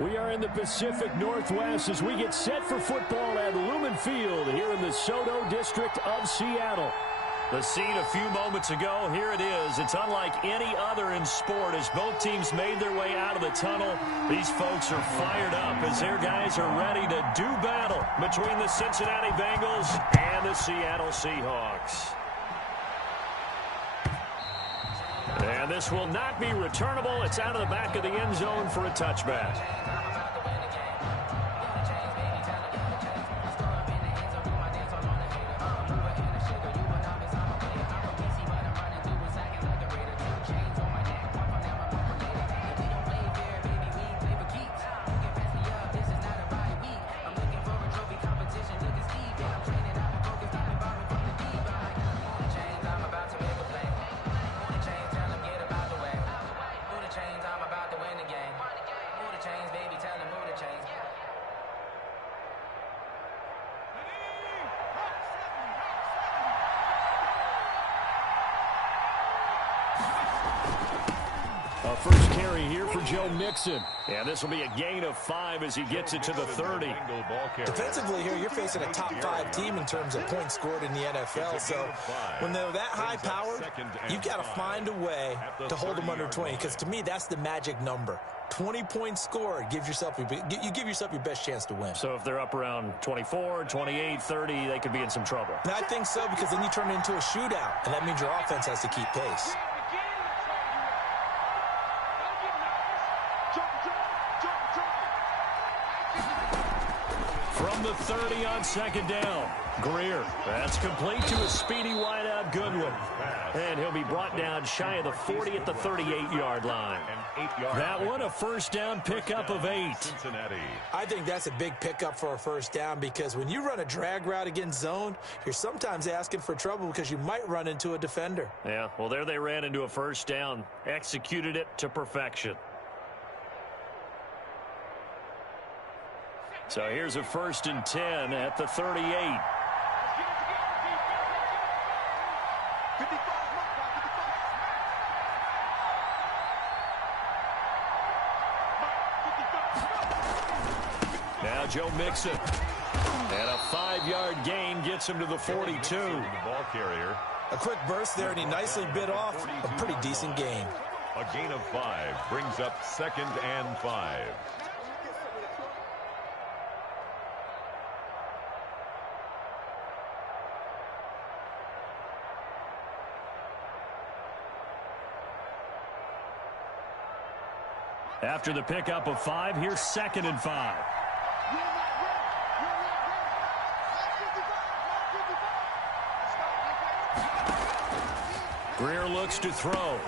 We are in the Pacific Northwest as we get set for football at Lumen Field here in the Soto district of Seattle. The scene a few moments ago, here it is. It's unlike any other in sport as both teams made their way out of the tunnel. These folks are fired up as their guys are ready to do battle between the Cincinnati Bengals and the Seattle Seahawks. And this will not be returnable. It's out of the back of the end zone for a touchback. First carry here for Joe Mixon. And this will be a gain of 5 as he gets it to the 30. Defensively here, you're facing a top 5 team in terms of points scored in the NFL. So when they're that high powered, you've got to find a way to hold them under 20. Because to me, that's the magic number. 20 points scored, you give yourself your best chance to win. So if they're up around 24, 28, 30, they could be in some trouble. And I think so, because then you turn it into a shootout, and that means your offense has to keep pace. From the 30 on second down, Greer. That's complete to a speedy wideout Goodwin. And he'll be brought down shy of the 40 at the 38-yard line. That one a first down pickup of 8. I think that's a big pickup for a first down because when you run a drag route against zone, you're sometimes asking for trouble because you might run into a defender. Yeah, well, there they ran into a first down, executed it to perfection. So here's a 1st and 10 at the 38. Now Joe Mixon. And a 5-yard gain gets him to the 42. The ball carrier. A quick burst there, and he nicely bit off a pretty decent gain. A gain of 5 brings up 2nd and 5. After the pickup of 5, here's 2nd and 5. Greer looks to throw.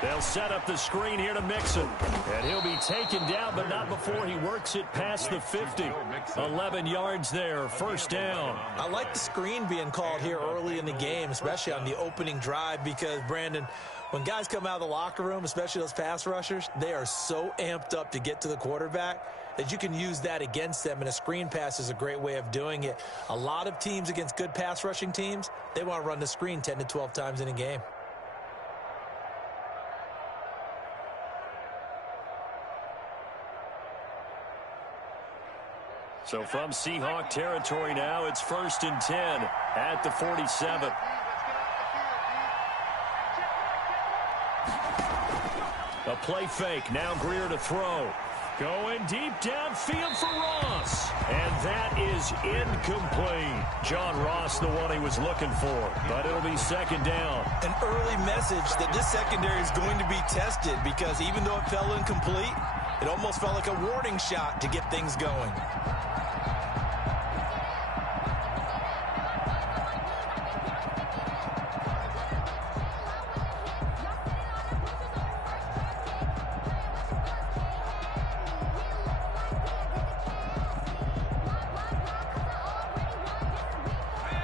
They'll set up the screen here to Mixon. And he'll be taken down, but not before he works it past the 50. 11 yards there, first down. I like the screen being called here early in the game, especially on the opening drive, because, Brandon, when guys come out of the locker room, especially those pass rushers, they are so amped up to get to the quarterback that you can use that against them, and a screen pass is a great way of doing it. A lot of teams against good pass rushing teams, they want to run the screen 10 to 12 times in a game. So from Seahawk territory now, it's 1st and 10 at the 47. A play fake. Now Greer to throw. Going deep downfield for Ross. And that is incomplete. John Ross, the one he was looking for. But it'll be 2nd down. An early message that this secondary is going to be tested because even though it fell incomplete, it almost felt like a warning shot to get things going.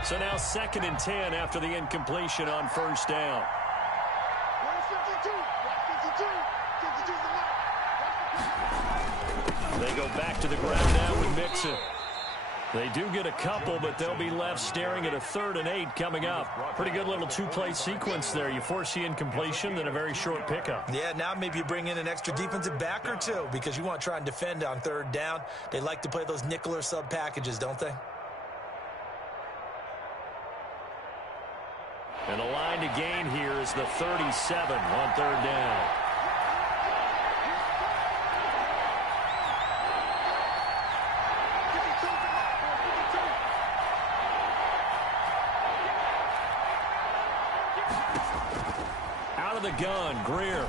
So now 2nd and 10 after the incompletion on first down. They go back to the ground now with Mixon. They do get a couple, but they'll be left staring at a 3rd and 8 coming up. Pretty good little two-play sequence there. You force the incompletion, then a very short pickup. Yeah, now maybe you bring in an extra defensive back or two because you want to try and defend on 3rd down. They like to play those nickel or sub packages, don't they? And the line to gain here is the 37 on 3rd down. Out of the gun, Greer.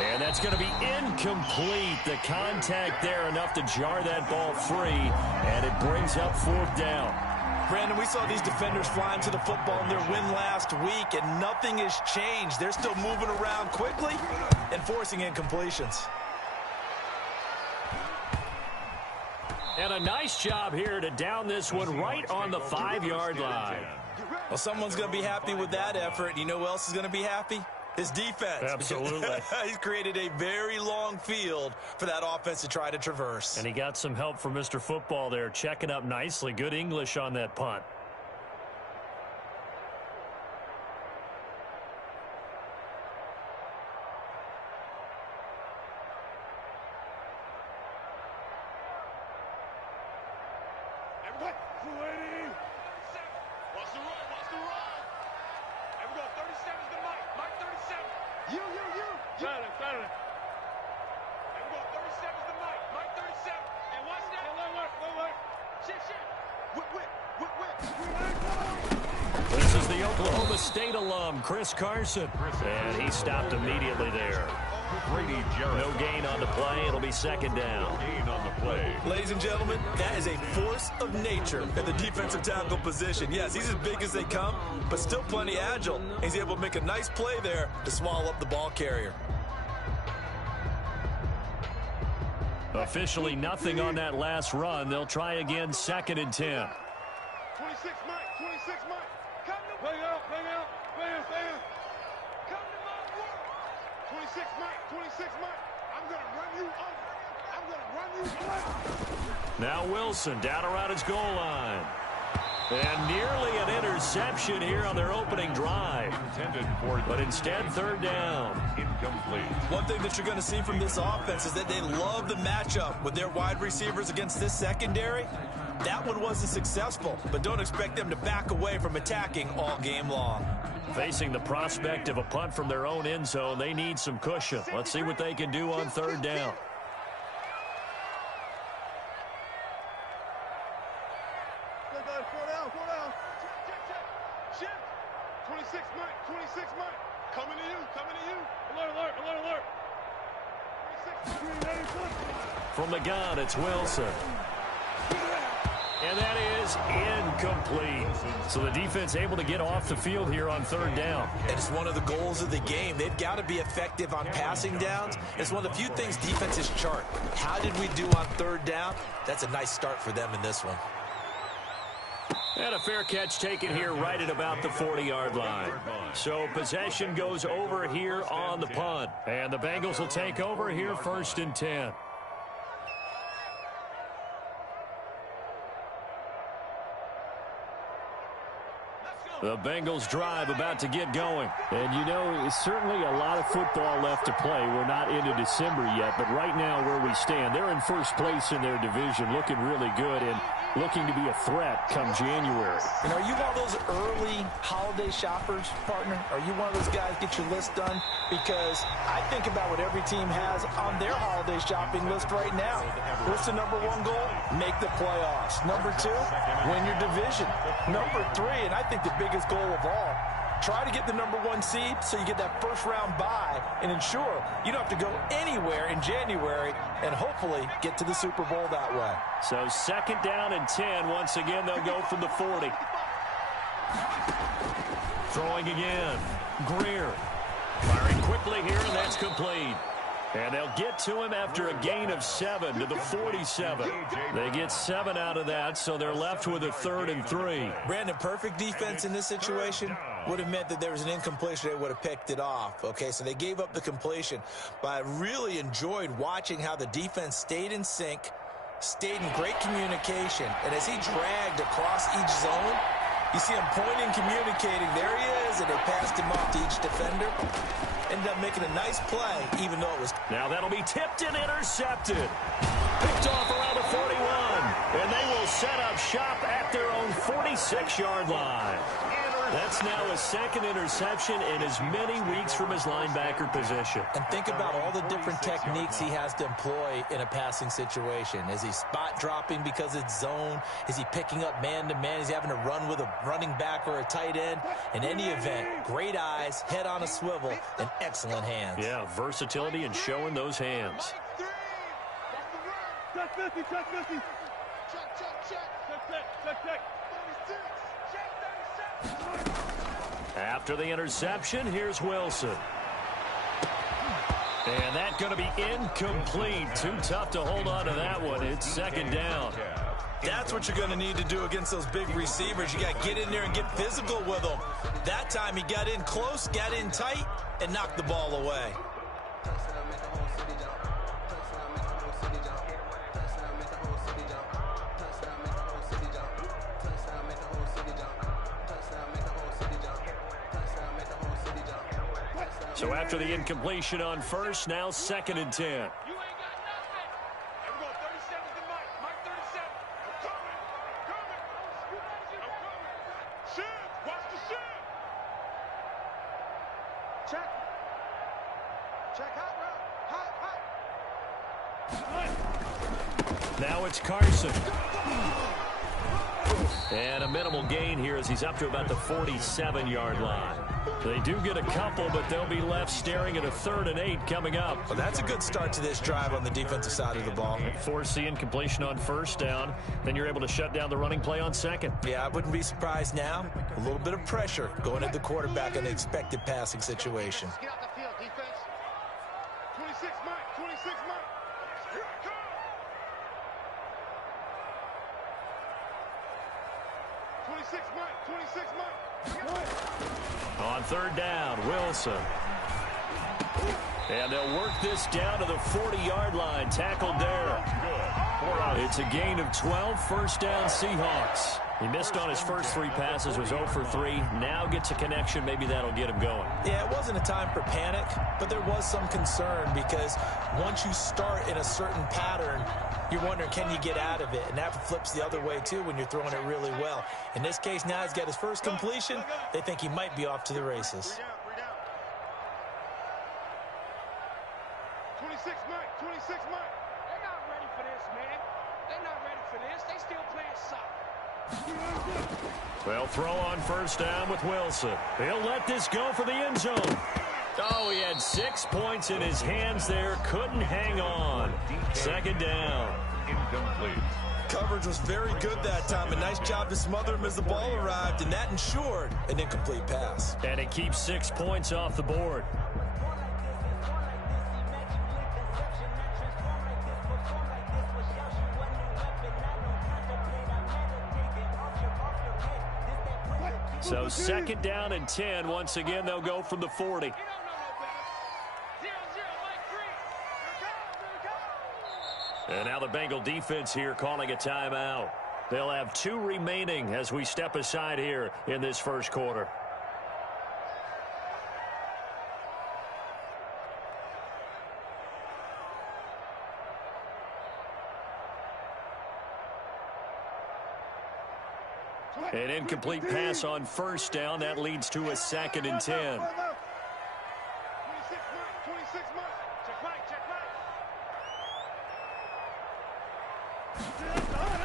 And that's going to be incomplete. The contact there enough to jar that ball free, and it brings up 4th down. Brandon, we saw these defenders flying to the football in their win last week, and nothing has changed. They're still moving around quickly and forcing incompletions. And a nice job here to down this one right on the 5-yard line. Well, someone's going to be happy with that effort. You know who else is going to be happy? His defense. Absolutely. He's created a very long field for that offense to try to traverse. And he got some help from Mr. Football there, checking up nicely. Good English on that punt. This is the Oklahoma State alum, Chris Carson. And he stopped immediately there. No gain on the play. It'll be 2nd down. Gain on the play. Ladies and gentlemen, that is a force of nature at the defensive tackle position. Yes, he's as big as they come, but still plenty agile. He's able to make a nice play there to swallow up the ball carrier. Officially nothing on that last run. They'll try again, 2nd and 10. 26 Mike, 26 Mike. Come to play out, fans. Come to my world. 26 Mike, 26 Mike. I'm going to run you over. I'm going to run you over. Now Wilson down around his goal line. And nearly an interception here on their opening drive. But instead, 3rd down. Incomplete. One thing that you're going to see from this offense is that they love the matchup with their wide receivers against this secondary. That one wasn't successful, but don't expect them to back away from attacking all game long. Facing the prospect of a punt from their own end zone, they need some cushion. Let's see what they can do on 3rd down. From the gun, it's Wilson. And that is incomplete. So the defense able to get off the field here on 3rd down. And it's one of the goals of the game. They've got to be effective on passing downs. It's one of the few things defenses chart. How did we do on 3rd down? That's a nice start for them in this one. And a fair catch taken here right at about the 40-yard line. So possession goes over here on the punt. And the Bengals will take over here 1st and 10. The Bengals drive about to get going. And, you know, it's certainly a lot of football left to play. We're not into December yet, but right now where we stand, they're in 1st place in their division, looking really good and looking to be a threat come January. And are you one of those early holiday shoppers, partner? Are you one of those guys get your list done? Because I think about what every team has on their holiday shopping list right now. What's the #1 goal? Make the playoffs. #2, win your division. #3, and I think the biggest goal of all, try to get the #1 seed so you get that 1st round bye and ensure you don't have to go anywhere in January and hopefully get to the Super Bowl that way. So 2nd down and 10. Once again, they'll go from the 40. Throwing again. Greer. Firing quickly here, and that's complete. And they'll get to him after a gain of 7 to the 47. They get 7 out of that, so they're left with a 3rd and 3. Brandon, perfect defense in this situation would have meant that there was an incompletion. They would have picked it off. Okay, so they gave up the completion. But I really enjoyed watching how the defense stayed in sync, stayed in great communication. And as he dragged across each zone, you see him pointing, communicating. There he is, and they passed him off to each defender. Ended up making a nice play, even though it was... Now that'll be tipped and intercepted. Picked off around the 41. And they will set up shop at their own 46-yard line. That's now his second interception in as many weeks from his linebacker position. And think about all the different techniques he has to employ in a passing situation. Is he spot dropping because it's zone? Is he picking up man-to-man? Is he having to run with a running back or a tight end? In any event, great eyes, head on a swivel, and excellent hands. Yeah, versatility and showing those hands. Check 50, check 50. Check, check, check. Check, check. 36. After the interception, here's Wilson. And that's going to be incomplete. Too tough to hold on to that one. It's second down. That's what you're going to need to do against those big receivers. You got to get in there and get physical with them. That time he got in close, got in tight, and knocked the ball away. So after the incompletion on first, now second and 10. You ain't got nothing. Here we go, 37 to Mike. Mike 37. I'm coming. I'm coming. Shit. Watch the shit. Check. Check hot route. Hot. Now it's Carson. And a minimal gain here as he's up to about the 47-yard line. They do get a couple, but they'll be left staring at a 3rd and 8 coming up. Well, that's a good start to this drive on the defensive side of the ball. Force the incompletion on first down. Then you're able to shut down the running play on second. Yeah, I wouldn't be surprised now. A little bit of pressure going at the quarterback in an expected passing situation. Get out the field, defense. 26 Mike. 26 Mike. Here it comes. 26 Mike. 26 Mike. On 3rd down, Wilson. And they'll work this down to the 40-yard line. Tackled there. It's a gain of 12. First down, Seahawks. He missed on his first 3 passes, was 0 for 3. Now gets a connection. Maybe that'll get him going. Yeah, it wasn't a time for panic, but there was some concern because once you start in a certain pattern, you're wondering, can you get out of it? And that flips the other way, too, when you're throwing it really well. In this case, now he's got his first completion. They think he might be off to the races. 26 Mike. 26 Mike. They're not ready for this, man. They're not ready for this. They still playing soccer. Well, throw on first down with Wilson. He'll let this go for the end zone. Oh, he had 6 points in his hands there. Couldn't hang on. Second down. Incomplete. Coverage was very good that time. A nice job to smother him as the ball arrived, and that ensured an incomplete pass. And it keeps 6 points off the board. So second down and 10. Once again, they'll go from the 40. You don't know no better. 0-0, Mike 3. And now the Bengal defense here calling a timeout. They'll have 2 remaining as we step aside here in this first quarter. An incomplete pass on first down. That leads to a second and 10. 26 Mike. 26 Mike. Check Mike. Check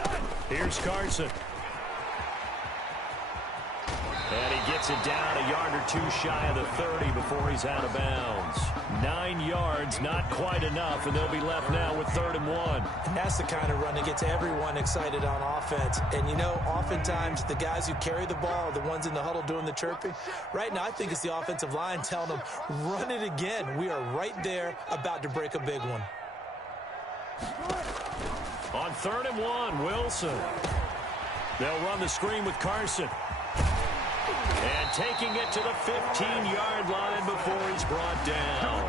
Mike. Here's Carson. And he gets it down a yard or 2 shy of the 30 before he's out of bounds. 9 yards, not quite enough, and they'll be left now with 3rd and 1. And that's the kind of run that gets everyone excited on offense. And, you know, oftentimes the guys who carry the ball are the ones in the huddle doing the chirping. Right now, I think it's the offensive line telling them, run it again. We are right there about to break a big one. On 3rd and 1, Wilson. They'll run the screen with Carson. And taking it to the 15-yard line before he's brought down.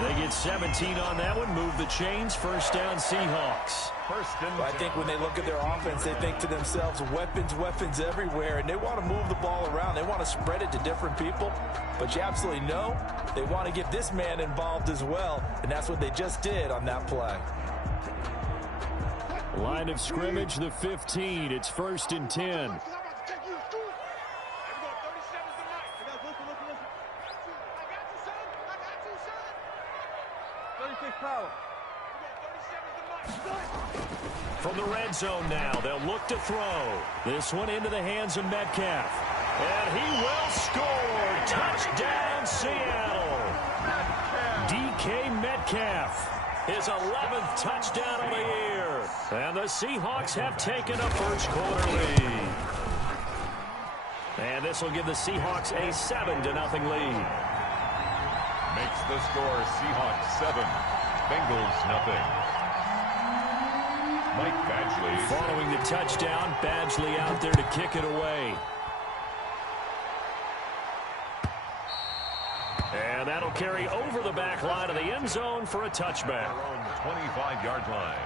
They get 17 on that one. Move the chains. First down, Seahawks. Well, I think when they look at their offense, they think to themselves, weapons everywhere, and they want to move the ball around. They want to spread it to different people, but you absolutely know they want to get this man involved as well, and that's what they just did on that play. Line of scrimmage, the 15. It's 1st and 10. 36 power. From the red zone now, they'll look to throw. This one into the hands of Metcalf. And he will score. Touchdown, Seattle. DK Metcalf. His 11th touchdown of the year. And the Seahawks have taken a first-quarter lead. And this will give the Seahawks a 7-0 lead. Makes the score Seahawks 7, Bengals nothing. Mike Badgley. Following the touchdown, Badgley out there to kick it away. And that'll carry over the back line of the end zone for a touchback. 25-yard line.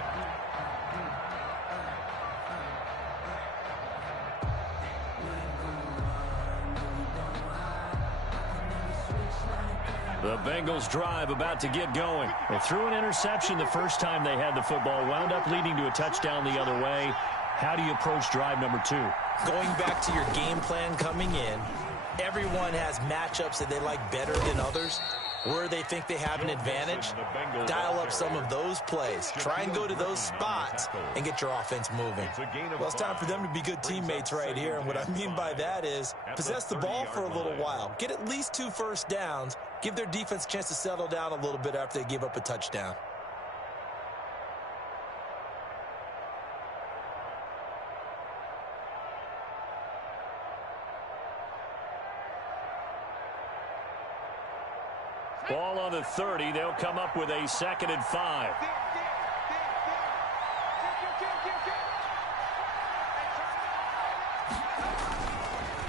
The Bengals drive about to get going. They threw an interception the first time they had the football, wound up leading to a touchdown the other way. How do you approach drive number 2? Going back to your game plan coming in, everyone has matchups that they like better than others. Where they think they have an advantage, dial up some of those plays. Try and go to those spots and get your offense moving. Well, it's time for them to be good teammates right here. And what I mean by that is possess the ball for a little while. Get at least 2 first downs. Give their defense a chance to settle down a little bit after they give up a touchdown. Ball on the 30. They'll come up with a 2nd and 5.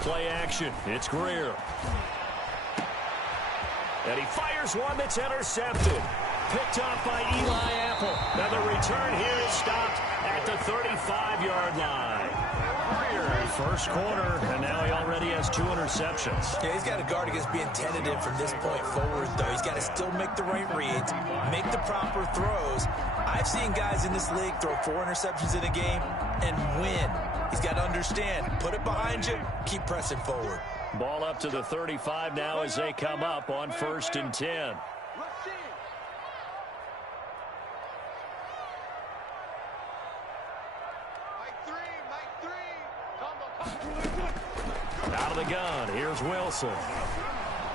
Play action. It's Greer. And he fires one that's intercepted. Picked off by Eli Apple. Now the return here is stopped at the 35-yard line. First quarter, and now he already has 2 interceptions. Yeah, he's got to guard against being tentative from this point forward, though. He's got to still make the right reads, make the proper throws. I've seen guys in this league throw 4 interceptions in a game and win. He's got to understand, put it behind you, keep pressing forward. Ball up to the 35 now as they come up on 1st and 10. Out of the gun, here's Wilson.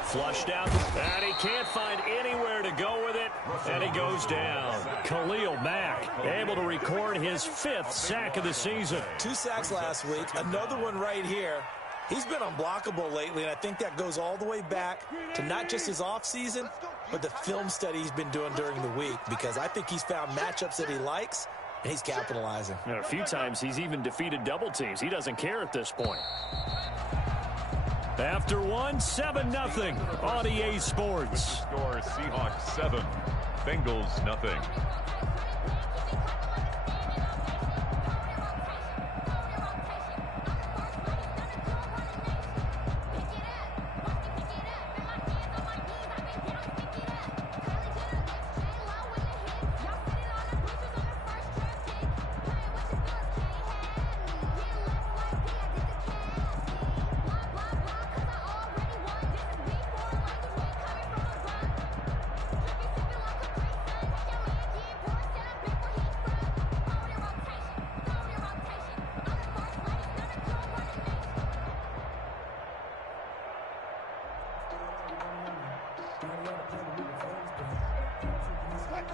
Flushed out, and he can't find anywhere to go with it, and he goes down. Khalil Mack able to record his 5th sack of the season. 2 sacks last week, another one right here. He's been unblockable lately, and I think that goes all the way back to not just his offseason, but the film study he's been doing during the week, because I think he's found matchups that he likes, and he's capitalizing. And a few times he's even defeated double teams. He doesn't care at this point. After one, 7-0 on EA Sports. Score Seahawks 7, Bengals nothing.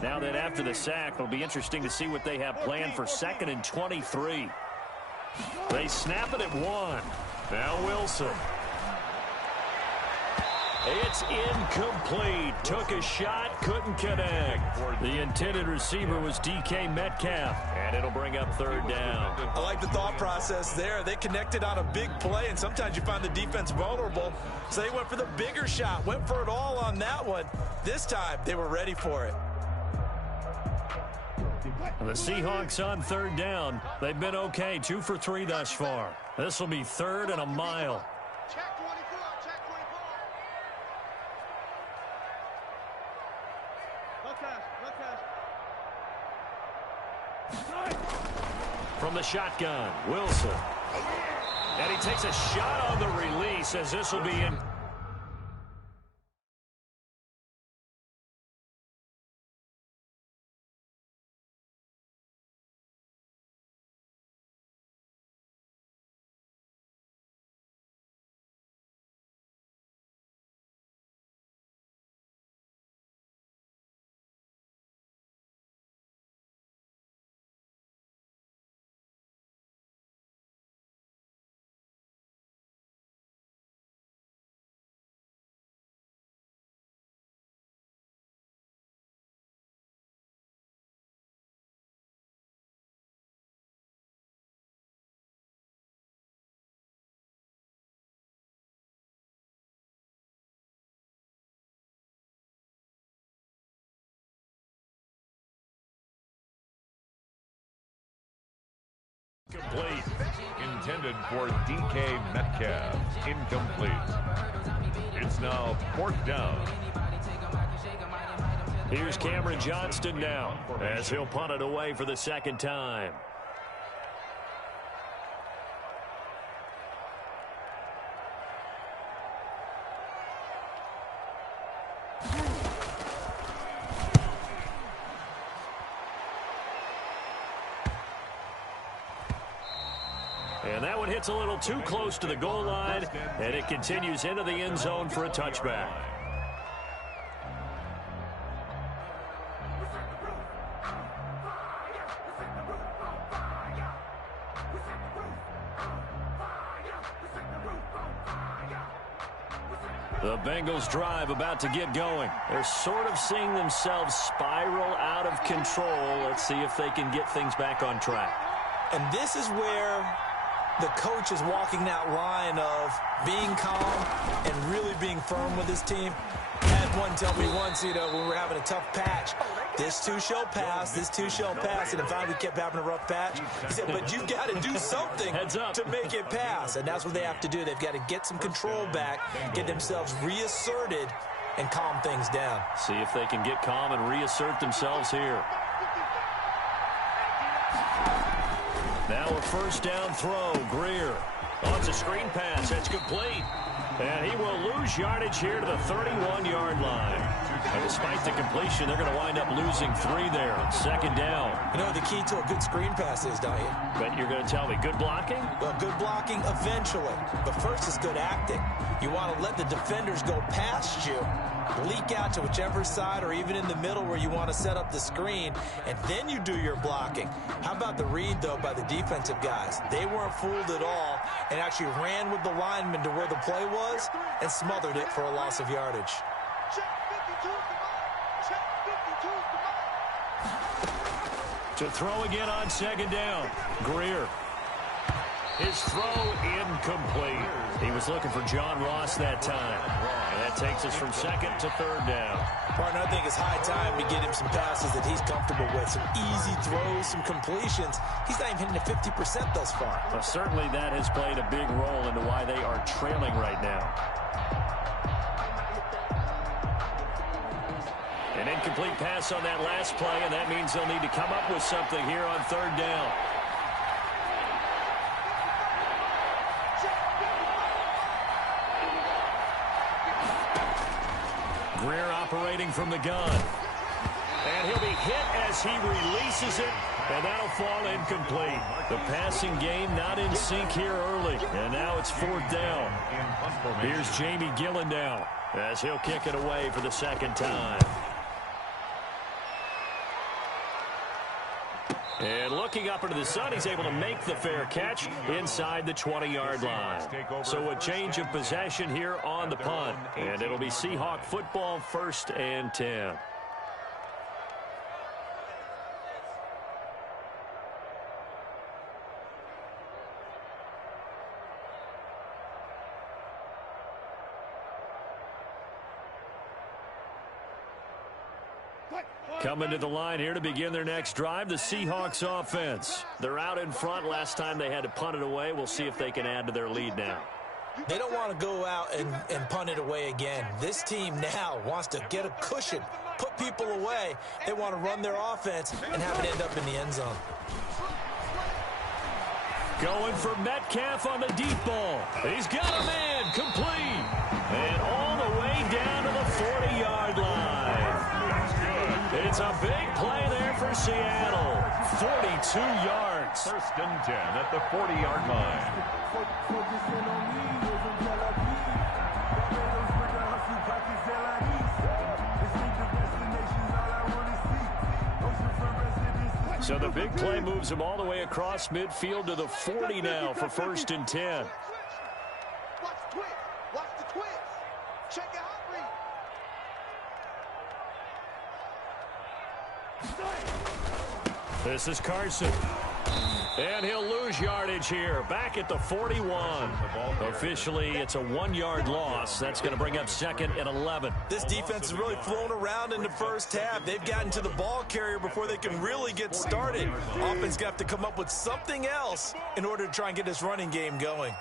Now that after the sack, it'll be interesting to see what they have planned for 2nd and 23. They snap it at 1. Now Wilson. It's incomplete. Took a shot, couldn't connect. The intended receiver was DK Metcalf, and it'll bring up third down. I like the thought process there. They connected on a big play, and sometimes you find the defense vulnerable, so they went for the bigger shot, went for it all on that one. This time, they were ready for it. The Seahawks on third down. They've been okay, 2 for 3 thus far. This will be third and a mile. Check 24, check 24. No cash. From the shotgun, Wilson. And he takes a shot on the release as this will be in. Complete. Intended for DK Metcalf. Incomplete. It's now 4th down. Here's Cameron Johnston now as he'll punt it away for the second time. And that one hits a little too close to the goal line, and it continues into the end zone for a touchback. The Bengals drive about to get going. They're sort of seeing themselves spiral out of control. Let's see if they can get things back on track. And this is where the coach is walking that line of being calm and really being firm with his team. I had one tell me once, when we were having a tough patch, this too shall pass, this too shall pass. And if we kept having a rough patch, he said, but you've got to do something to make it pass. And that's what they have to do. They've got to get some control back, get themselves reasserted, and calm things down. See if they can get calm and reassert themselves here. Now a first down throw, Greer. Oh, it's a screen pass. That's complete. And he will lose yardage here to the 31-yard line. And despite the completion, they're going to wind up losing 3 there on second down. You know what the key to a good screen pass is, don't you? But you're going to tell me, good blocking? Well, good blocking eventually. But first is good acting. You want to let the defenders go past you, leak out to whichever side or even in the middle where you want to set up the screen, and then you do your blocking. How about the read, though, by the defensive guys? They weren't fooled at all and actually ran with the lineman to where the play was and smothered it for a loss of yardage. To throw again on second down, Greer. His throw incomplete. He was looking for John Ross that time. And that takes us from second to third down. Partner, I think it's high time to get him some passes that he's comfortable with. Some easy throws, some completions. He's not even hitting the 50% thus far. Well, certainly that has played a big role into why they are trailing right now. An incomplete pass on that last play, and that means they'll need to come up with something here on third down. Greer operating from the gun. And he'll be hit as he releases it, and that'll fall incomplete. The passing game not in sync here early, and now it's fourth down. Here's Jamie Gillen now as he'll kick it away for the second time. And looking up into the sun, he's able to make the fair catch inside the 20-yard line. So a change of possession here on the punt. And it'll be Seahawk football, 1st and 10. Coming to the line here to begin their next drive, the Seahawks offense. They're out in front. Last time they had to punt it away. We'll see if they can add to their lead now. They don't want to go out and punt it away again. This team now wants to get a cushion, put people away. They want to run their offense and have it end up in the end zone. Going for Metcalf on the deep ball. He's got a man complete. And all the way down to the 40-yard line. It's a big play there for Seattle. 42 yards. 1st and 10 at the 40-yard line. So the big play moves him all the way across midfield to the 40 now for 1st and 10. Watch the twist. Watch the twist. Check it out. This is Carson. And he'll lose yardage here. Back at the 41. Officially, it's a 1-yard loss. That's going to bring up 2nd and 11. This defense has really flown around in the first half. They've gotten to the ball carrier before they can really get started. Offense going to have to come up with something else in order to try and get this running game going.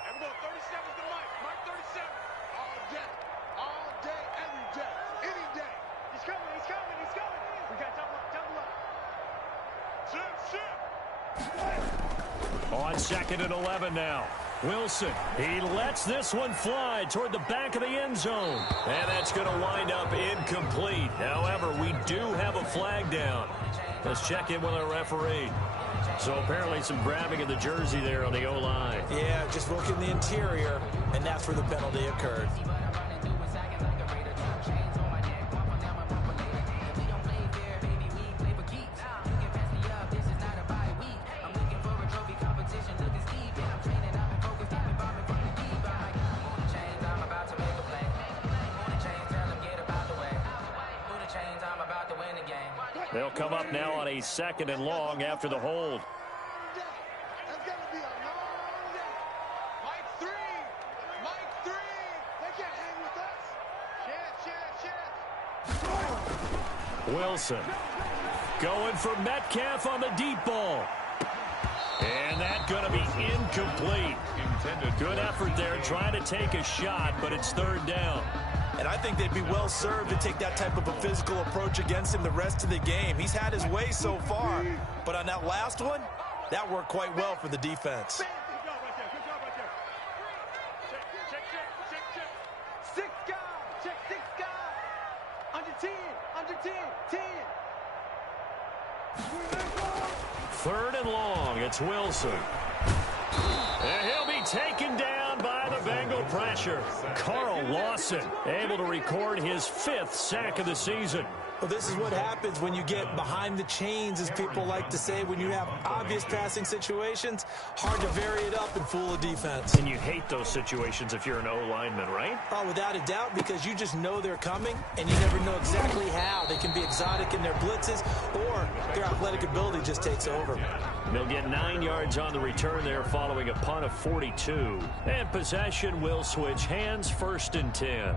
On 2nd and 11 now. Wilson, he lets this one fly toward the back of the end zone. And that's going to wind up incomplete. However, we do have a flag down. Let's check in with our referee. So apparently some grabbing of the jersey there on the O-line. Yeah, just working the interior, and that's where the penalty occurred. They'll come up now on a 2nd and long after the hold. That's going to be a long day. Mike 3. Mike 3. They can't hang with us. Chance. Wilson going for Metcalf on the deep ball. And that's going to be incomplete. Good effort there trying to take a shot, but it's 3rd down. And I think they'd be well served to take that type of a physical approach against him the rest of the game. He's had his way so far, but on that last one, that worked quite well for the defense. Six guys. Check 6 guys. Under 10. Under 10. 10. 3rd and long. It's Wilson. And he'll be taken down by the Bengal pressure. Carl Lawson able to record his 5th sack of the season. Well, this is what happens when you get behind the chains, as people like to say, when you have obvious passing situations. Hard to vary it up and fool a defense. And you hate those situations if you're an O-lineman, right? Oh, without a doubt, because you just know they're coming, and you never know exactly how. They can be exotic in their blitzes, or their athletic ability just takes over. They'll get 9 yards on the return there following a punt of 42. And possession will switch hands, 1st and 10.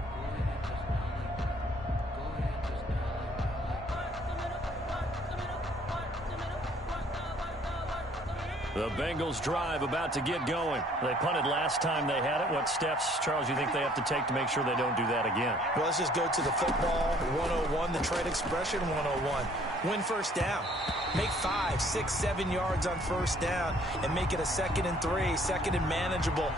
The Bengals drive about to get going. They punted last time they had it. What steps, Charles, you think they have to take to make sure they don't do that again? Well, let's just go to the football 101, the trade expression 101. Win 1st down. Make 5, 6, 7 yards on 1st down and make it a 2nd and 3, 2nd and manageable.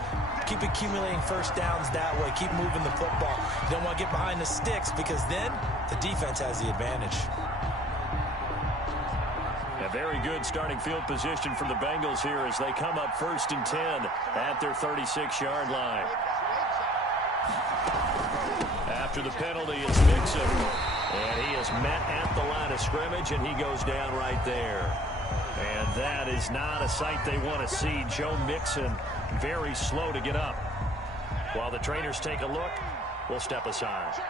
Keep accumulating 1st downs that way. Keep moving the football. You don't want to get behind the sticks because then the defense has the advantage. A very good starting field position for the Bengals here as they come up 1st and 10 at their 36-yard line. After the penalty, it's Mixon. And he is met at the line of scrimmage, and he goes down right there. And that is not a sight they want to see. Joe Mixon very slow to get up. While the trainers take a look, we'll step aside.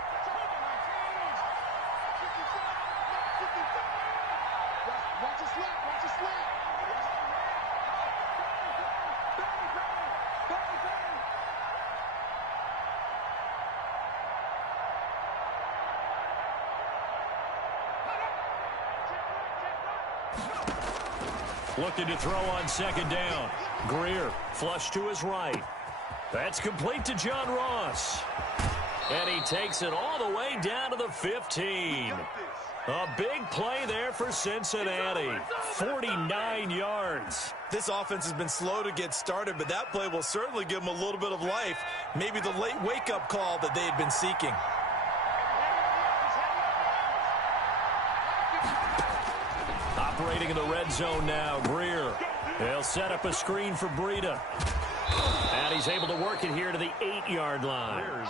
Looking to throw on second down. Greer flush to his right. That's complete to John Ross. And he takes it all the way down to the 15. A big play there for Cincinnati. 49 yards. This offense has been slow to get started, but that play will certainly give them a little bit of life. Maybe the late wake-up call that they had been seeking. Operating in the red zone now, Greer. They'll set up a screen for Breida. And he's able to work it here to the 8-yard line.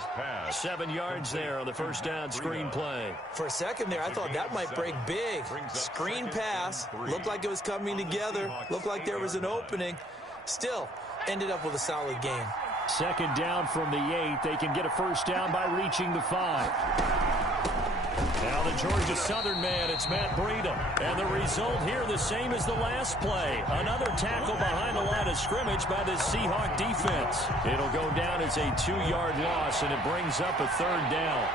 7 yards there on the first down screen play. For a second there, I thought that might break big. Screen pass. Looked like it was coming together. Looked like there was an opening. Still, ended up with a solid game. Second down from the 8. They can get a first down by reaching the 5. Now the Georgia Southern man, it's Matt Breida. And the result here the same as the last play. Another tackle behind the line of scrimmage by this Seahawk defense. It'll go down as a 2-yard loss, and it brings up a third down.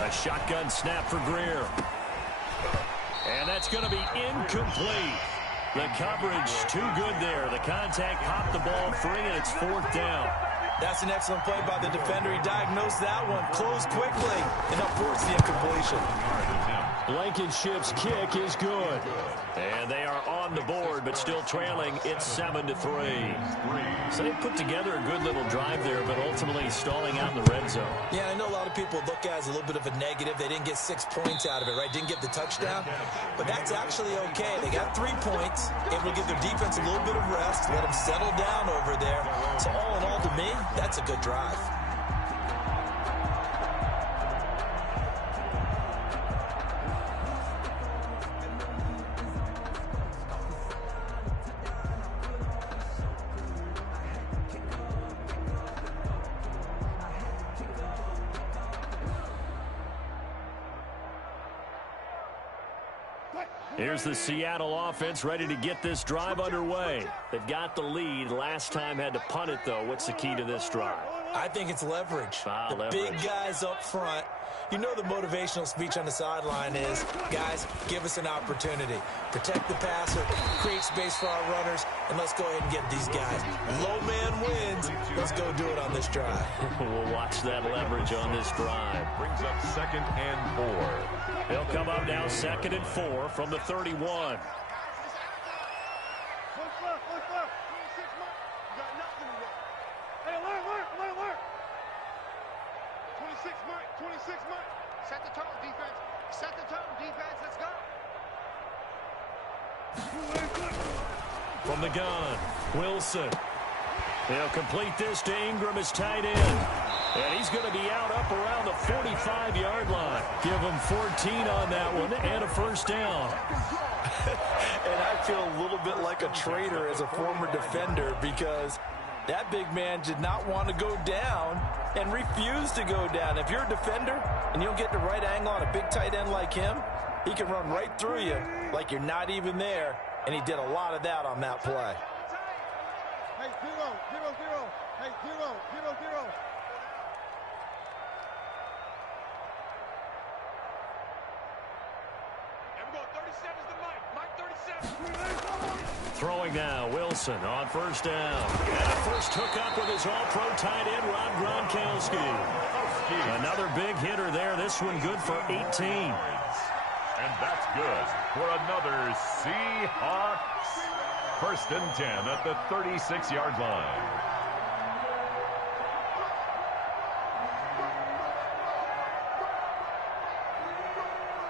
A shotgun snap for Greer. And that's going to be incomplete. The coverage too good there. The contact popped the ball free, and it's fourth down. That's an excellent play by the defender. He diagnosed that one, closed quickly, and upwards the incompletion. Blankenship's kick is good. And they are on the board, but still trailing. It's 7-3. So they put together a good little drive there, but ultimately stalling out in the red zone. Yeah, I know a lot of people look at it as a little bit of a negative. They didn't get 6 points out of it, right? Didn't get the touchdown. But that's actually okay. They got 3 points. Able to give their defense a little bit of rest, let them settle down over there. So all in all, to me, that's a good drive. Here's the Seattle offense ready to get this drive underway. They've got the lead. Last time had to punt it, though. What's the key to this drive? I think it's leverage. Leverage. Big guys up front. You know the motivational speech on the sideline is, guys, give us an opportunity. Protect the passer, create space for our runners, and let's go ahead and get these guys. Low man wins. Let's go do it on this drive. We'll watch that leverage on this drive. Brings up 2nd and 4. They'll come up now 2nd and 4 from the 31. Set the tone, defense. Set the tone, defense. Let's go. From the gun, Wilson. They'll complete this to Ingram as tight end. And he's going to be out up around the 45-yard line. Give him 14 on that one and a first down. And I feel a little bit like a traitor as a former defender because that big man did not want to go down and refused to go down. If you're a defender and you don't get the right angle on a big tight end like him, he can run right through you like you're not even there, and he did a lot of that on that play. Hey, 0, 0, 0. Hey, 0, 0, 0. And we go 37 is the mic. Mike 37. Throwing now, Wilson on first down. And a first hookup with his all-pro tight end, Rob Gronkowski. Another big hitter there. This one good for 18. And that's good for another Seahawks. 1st and 10 at the 36-yard line.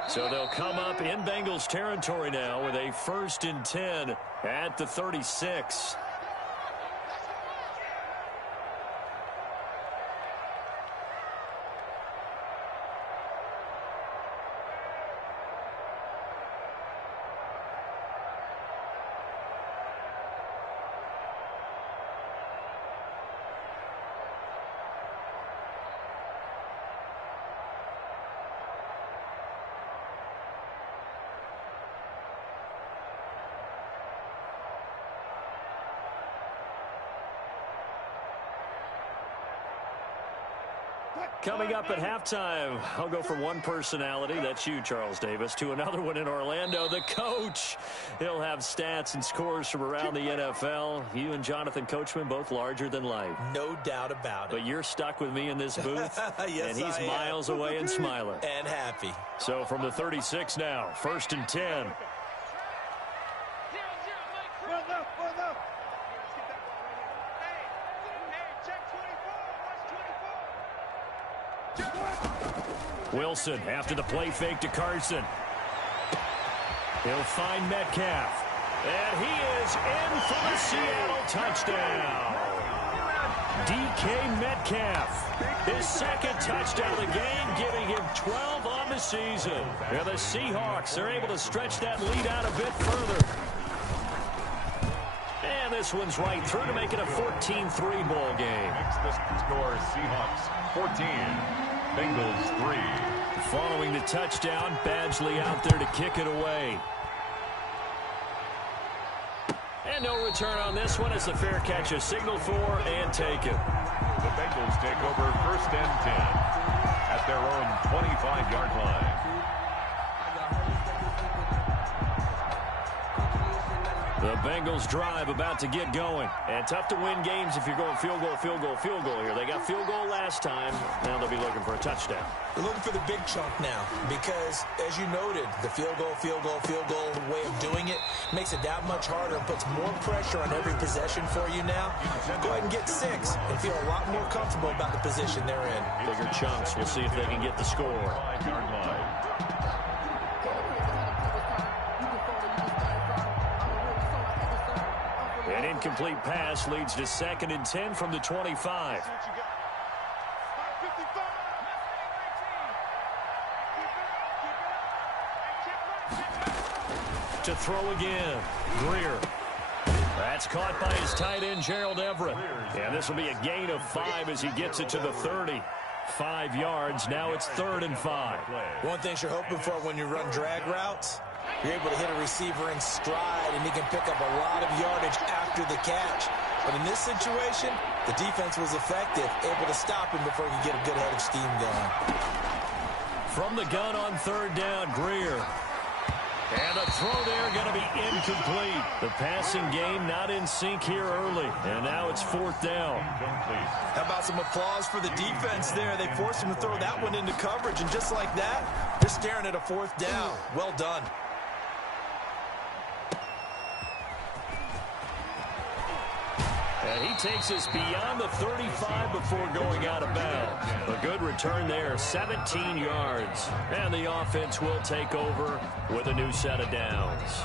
So they'll come up in Bengals territory now with a 1st and 10 at the 36. Coming up at halftime, I'll go from one personality, that's you, Charles Davis, to another one in Orlando, the coach. He'll have stats and scores from around the NFL. You and Jonathan Coachman, both larger than life. No doubt about it. But you're stuck with me in this booth, yes, and he's miles away and smiling. And happy. So from the 36 now, 1st and 10. Wilson after the play fake to Carson. He'll find Metcalf. And he is in for the Seattle touchdown. DK Metcalf, his second touchdown of the game, giving him 12 on the season. And the Seahawks are able to stretch that lead out a bit further. And this one's right through to make it a 14-3 ball game. Next, the score, Seahawks 14, Bengals 3. Following the touchdown, Badgley out there to kick it away. And no return on this one as the fair catch is signaled for and taken. The Bengals take over 1st and 10 at their own 25-yard line. The Bengals drive about to get going. And tough to win games if you're going field goal, field goal, field goal here. They got field goal last time. Now they'll be looking for a touchdown. They're looking for the big chunk now because, as you noted, the field goal way of doing it makes it that much harder and puts more pressure on every possession for you now. Go ahead and get 6 and feel a lot more comfortable about the position they're in. Bigger chunks. We'll see if they can get the score. 5-yard line. An incomplete pass leads to 2nd and 10 from the 25. To throw again. Greer. That's caught by his tight end, Gerald Everett. And this will be a gain of 5 as he gets it to the 30. 5 yards. Now it's 3rd and 5. One thing you're hoping for when you run drag routes, you're able to hit a receiver in stride, and he can pick up a lot of yardage after the catch. But in this situation, the defense was effective, able to stop him before he could get a good head of steam going. From the gun on 3rd down, Greer. And a throw there going to be incomplete. The passing game not in sync here early. And now it's 4th down. How about some applause for the defense there? They forced him to throw that one into coverage, and just like that, they're staring at a 4th down. Well done. And he takes us beyond the 35 before going out of bounds. A good return there, 17 yards. And the offense will take over with a new set of downs.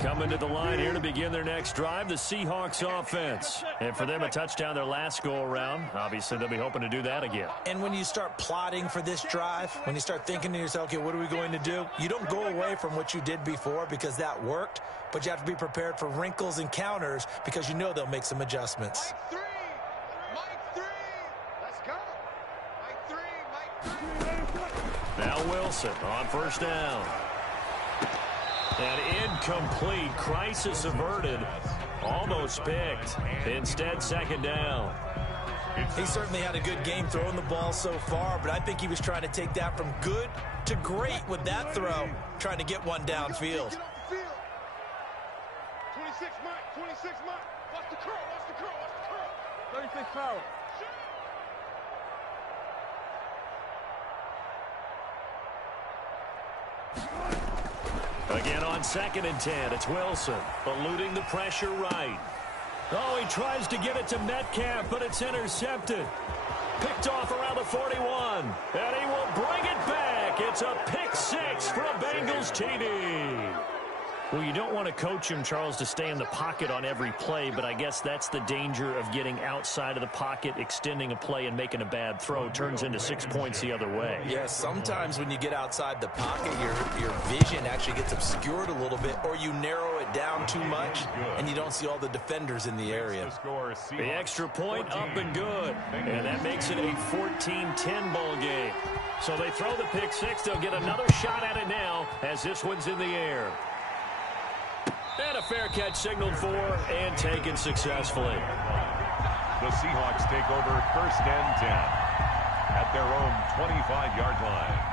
Coming to the line here to begin their next drive, the Seahawks offense. And for them, a touchdown their last go-around. Obviously, they'll be hoping to do that again. And when you start plotting for this drive, when you start thinking to yourself, okay, what are we going to do? You don't go away from what you did before because that worked, but you have to be prepared for wrinkles and counters because you know they'll make some adjustments. Mike 3. Let's go. Mike 3. Now Wilson on 1st down. And incomplete. Crisis averted. Almost picked. Instead, 2nd down. He certainly had a good game throwing the ball so far, but I think he was trying to take that from good to great with that throw, trying to get one downfield. 26 Mike. 26 Mike. Watch the curl. Watch the curl. Watch the curl. 36 power. Again on 2nd and 10, it's Wilson, eluding the pressure right. Oh, he tries to get it to Metcalf, but it's intercepted. Picked off around the 41, and he will bring it back. It's a pick 6 for a Bengals TD. Well, you don't want to coach him, Charles, to stay in the pocket on every play, but I guess that's the danger of getting outside of the pocket, extending a play, and making a bad throw. Turns into 6 points the other way. Yeah, sometimes when you get outside the pocket, your vision actually gets obscured a little bit, or you narrow it down too much, and you don't see all the defenders in the area. The extra point up and good, and that makes it a 14-10 ball game. So they throw the pick 6. They'll get another shot at it now as this one's in the air. And a fair catch signaled for and taken successfully. The Seahawks take over 1st and 10 at their own 25-yard line.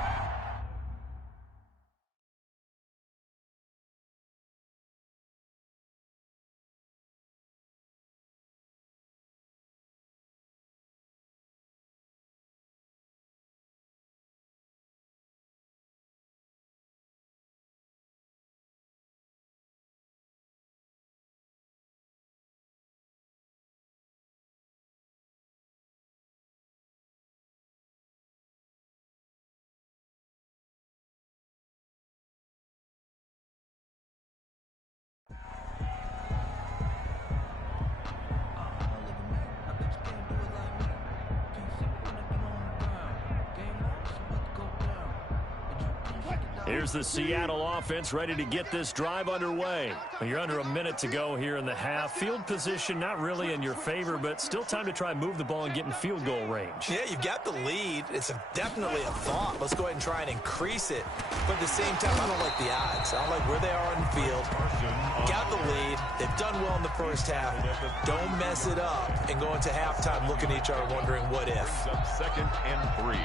Here's the Seattle offense ready to get this drive underway. You're under a minute to go here in the half. Field position not really in your favor, but still time to try and move the ball and get in field goal range. Yeah, you've got the lead. It's definitely a thought. Let's go ahead and try and increase it. But at the same time, I don't like the odds. I don't like where they are on the field. Got the lead. They've done well in the first half. Don't mess it up and go into halftime looking at each other wondering what if. 2nd and 3.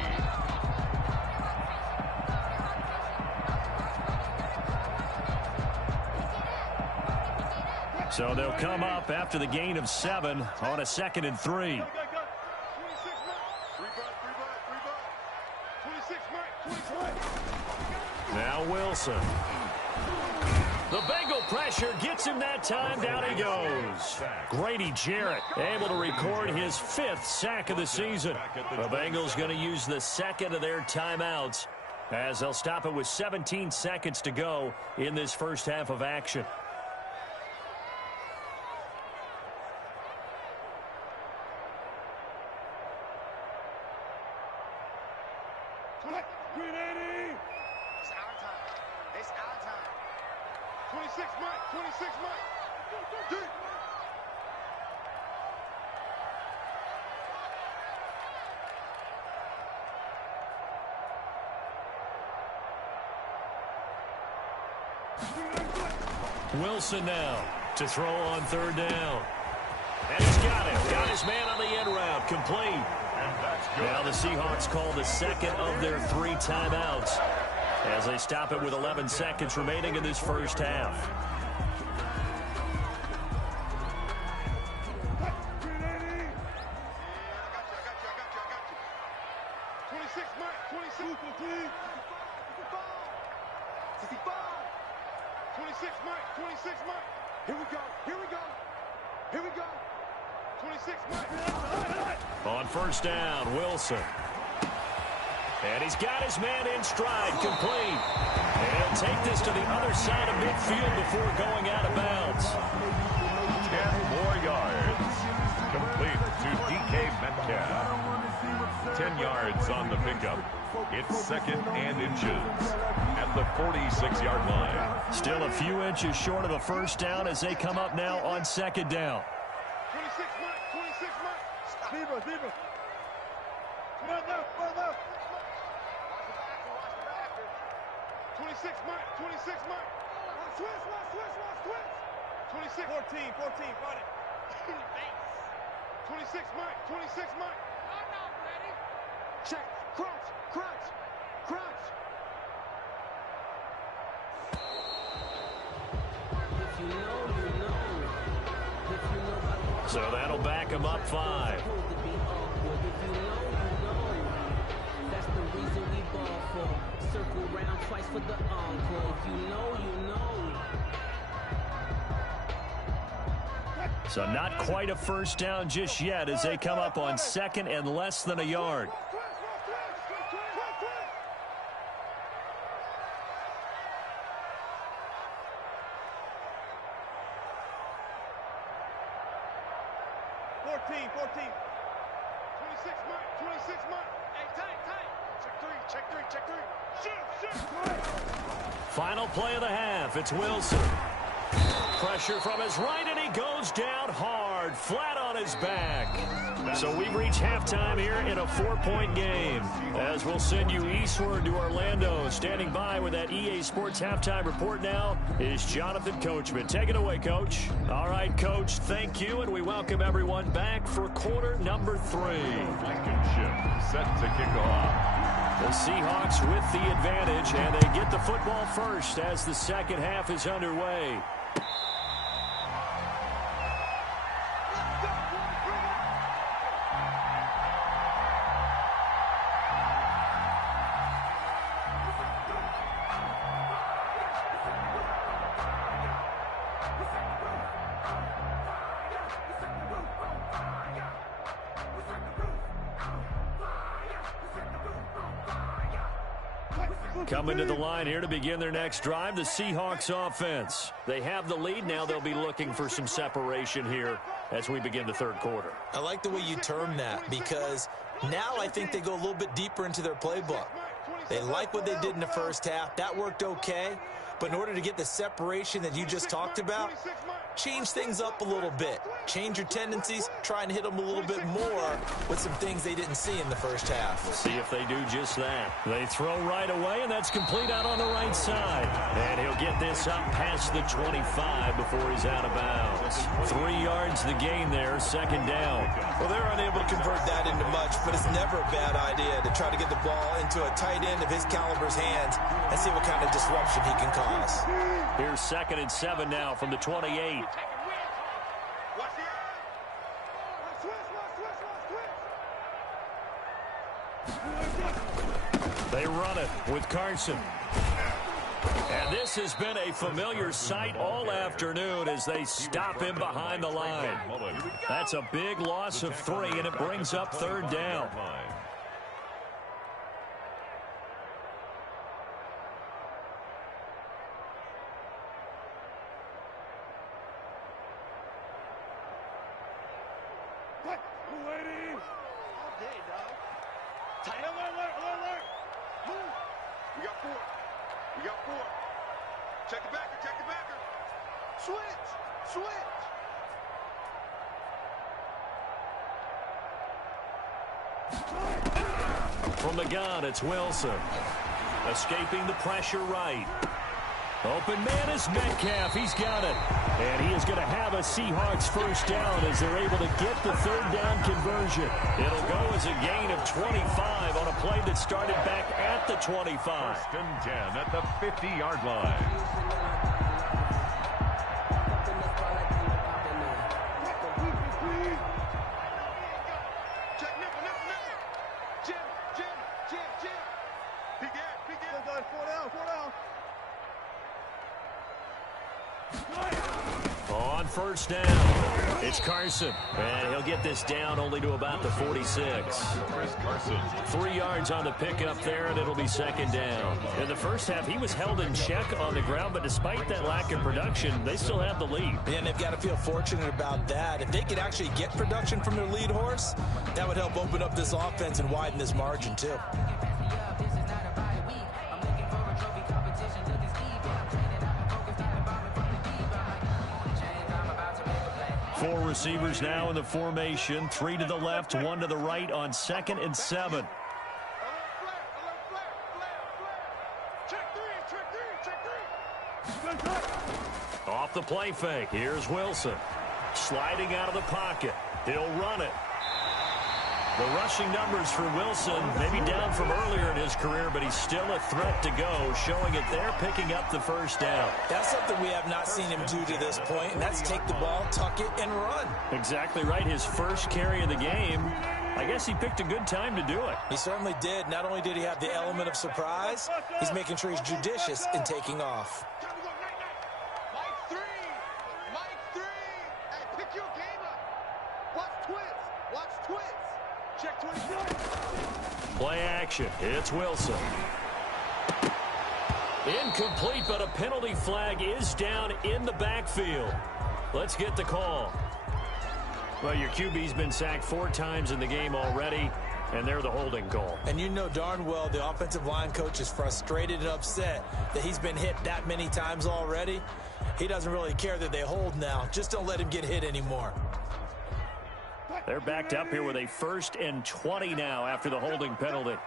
So they'll come up after the gain of 7 on a 2nd and 3. Now Wilson. The Bengal pressure gets him that time. Down he goes. Grady Jarrett able to record his 5th sack of the season. The Bengals going to use the 2nd of their timeouts as they'll stop it with 17 seconds to go in this first half of action. Wilson now to throw on 3rd down. And he's got it. Got his man on the end route. Complete. Now the Seahawks call the 2nd of their 3 timeouts as they stop it with 11 seconds remaining in this first half. On 1st down, Wilson. And he's got his man in stride, complete. And he'll take this to the other side of midfield before going out of bounds. 10 more yards. Complete to DK Metcalf. 10 yards on the pickup. It's 2nd and inches at the 46-yard line. Still a few inches short of a 1st down as they come up now on 2nd down. 26 Zebra. Come on left. 26 Mike. Switch. 26. 14, fight it. 26 Mike. I'm not ready. Check. Crunch. If you know, you know. If you know about So that'll back him up 5. If you know, you know. That's the reason we ball for. Circle round twice for the encore. If you know, you know. So not quite a 1st down just yet as they come up on 2nd and less than a yard. Final play of the half. It's Wilson. Pressure from his right, and he goes down hard, flat on his back. So we've reached halftime here in a 4-point game. As we'll send you eastward to Orlando. Standing by with that EA Sports halftime report now is Jonathan Coachman. Take it away, Coach. All right, Coach, thank you, and we welcome everyone back for quarter number 3. Blankenship set to kick off. The Seahawks with the advantage, and they get the football first as the second half is underway. Coming to the line here to begin their next drive, the Seahawks offense. They have the lead. Now they'll be looking for some separation here as we begin the third quarter. I like the way you term that, because now I think they go a little bit deeper into their playbook. They like what they did in the first half. That worked okay. But in order to get the separation that you just talked about, change things up a little bit. Change your tendencies, try and hit them a little bit more with some things they didn't see in the first half. See if they do just that. They throw right away, and that's complete out on the right side. And he'll get this up past the 25 before he's out of bounds. 3 yards the gain there, second down. Well, they're unable to convert that into much, but it's never a bad idea to try to get the ball into a tight end of his caliber's hands and see what kind of disruption he can cause. Here's 2nd and 7 now from the 28. They run it with Carson. And this has been a familiar sight all afternoon as they stop him behind the line. That's a big loss of 3, and it brings up 3rd down. From the gun, it's Wilson. Escaping the pressure right. Open man is Metcalf. He's got it. And he is going to have a Seahawks first down as they're able to get the 3rd down conversion. It'll go as a gain of 25 on a play that started back at the 25. 1st and 10 at the 50-yard line. On 1st down, it's Carson. And he'll get this down only to about the 46. Chris Carson. 3 yards on the pickup there, and it'll be 2nd down. In the first half, he was held in check on the ground, but despite that lack of production, they still have the lead. And they've got to feel fortunate about that. If they could actually get production from their lead horse, that would help open up this offense and widen this margin, too. 4 receivers now in the formation. 3 to the left, 1 to the right on 2nd and 7. Off the play fake. Here's Wilson. Sliding out of the pocket. He'll run it. The rushing numbers for Wilson, maybe down from earlier in his career, but he's still a threat to go, showing it there, picking up the 1st down. That's something we have not seen him do to this point, and that's take the ball, tuck it, and run. Exactly right. His first carry of the game, I guess he picked a good time to do it. He certainly did. Not only did he have the element of surprise, he's making sure he's judicious in taking off. Play action. It's Wilson. Incomplete, but a penalty flag is down in the backfield. Let's get the call. Well, your QB's been sacked 4 times in the game already. And they're the holding call. And you know darn well the offensive line coach is frustrated and upset that he's been hit that many times already. He doesn't really care that they hold now. Just don't let him get hit anymore. They're backed up here with a 1st and 20 now after the holding penalty.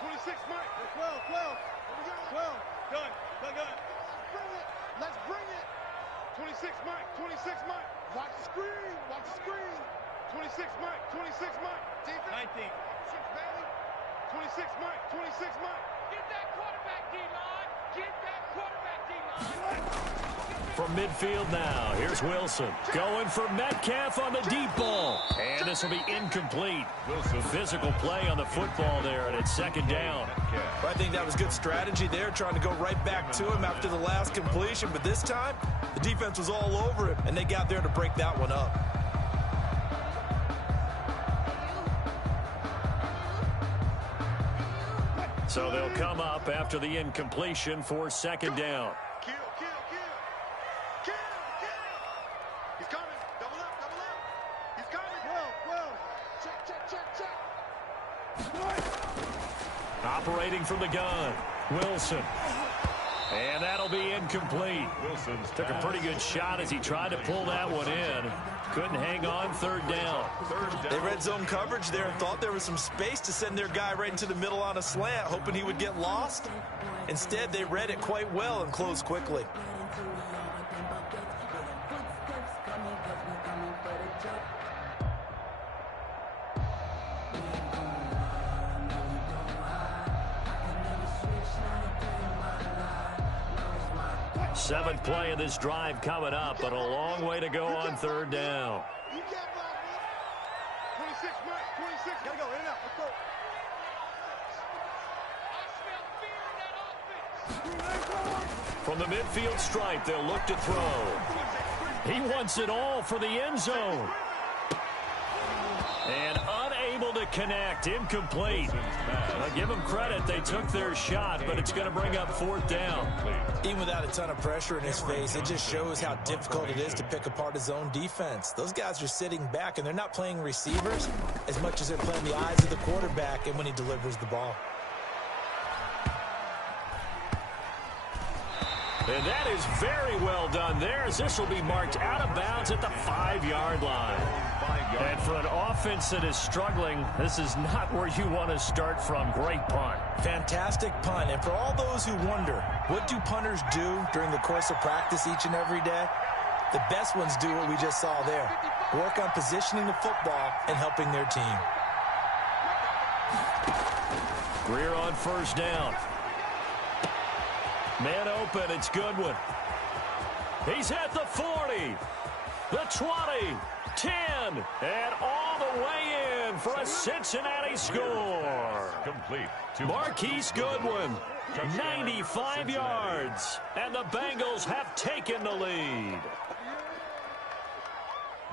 26, Mike. 12. 12. Done. Bring it. Let's bring it. 26, Mike. 26, Mike. Watch the screen. 26, Mike. 26, Mike. Defense. 19. 6, baby. 26, Mike. 26, Mike. Get that quarterback, D-line. Get that quarterback, D-line. From midfield now, here's Wilson. Going for Metcalf on the deep ball. And this will be incomplete. Wilson. Physical play on the football there, and it's 2nd down. I think that was good strategy there, trying to go right back to him after the last completion. But this time, the defense was all over him, and they got there to break that one up. So they'll come up after the incompletion for 2nd down. Kill. He's coming. Double up. He's coming. Well. Check. Operating from the gun, Wilson. And that'll be incomplete. Wilson took a pretty good shot as he tried to pull that one in. Couldn't hang on. 3rd down. They read zone coverage there and thought there was some space to send their guy right into the middle on a slant, hoping he would get lost. Instead, they read it quite well and closed quickly. Seventh play of this drive coming up, but a long way to go on 3rd down. 26, Mike. 26. Gotta go. In and out. Let's go. I smell fear in that offense. From the midfield stripe, they'll look to throw. He wants it all for the end zone. And unable to connect. Incomplete. I'll give them credit. They took their shot, but it's going to bring up 4th down. Even without a ton of pressure in his face, it just shows how difficult it is to pick apart his own defense. Those guys are sitting back, and they're not playing receivers as much as they're playing the eyes of the quarterback and when he delivers the ball. And that is very well done there, as this will be marked out of bounds at the 5-yard line. And for an offense that is struggling, this is not where you want to start from. Great punt. Fantastic punt. And for all those who wonder, what do punters do during the course of practice each and every day? The best ones do what we just saw there. Work on positioning the football and helping their team. Greer on 1st down. Man open, it's Goodwin. He's at the 40, the 20, 10, and all the way in for a Cincinnati score. Complete. Marquise Goodwin, 95 yards, and the Bengals have taken the lead.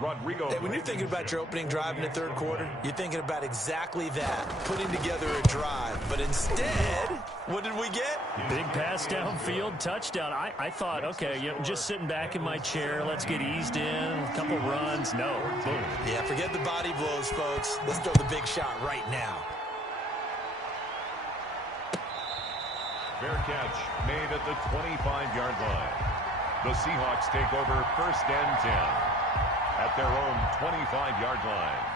Rodrigo. Hey, when you're thinking about your opening drive in the 3rd quarter, you're thinking about exactly that, putting together a drive. But instead, what did we get? Big pass downfield, touchdown. I thought, okay, just sitting back in my chair, let's get eased in, a couple runs. No, boom. Yeah, forget the body blows, folks. Let's throw the big shot right now. Fair catch made at the 25-yard line. The Seahawks take over 1st and 10. At their own 25-yard line.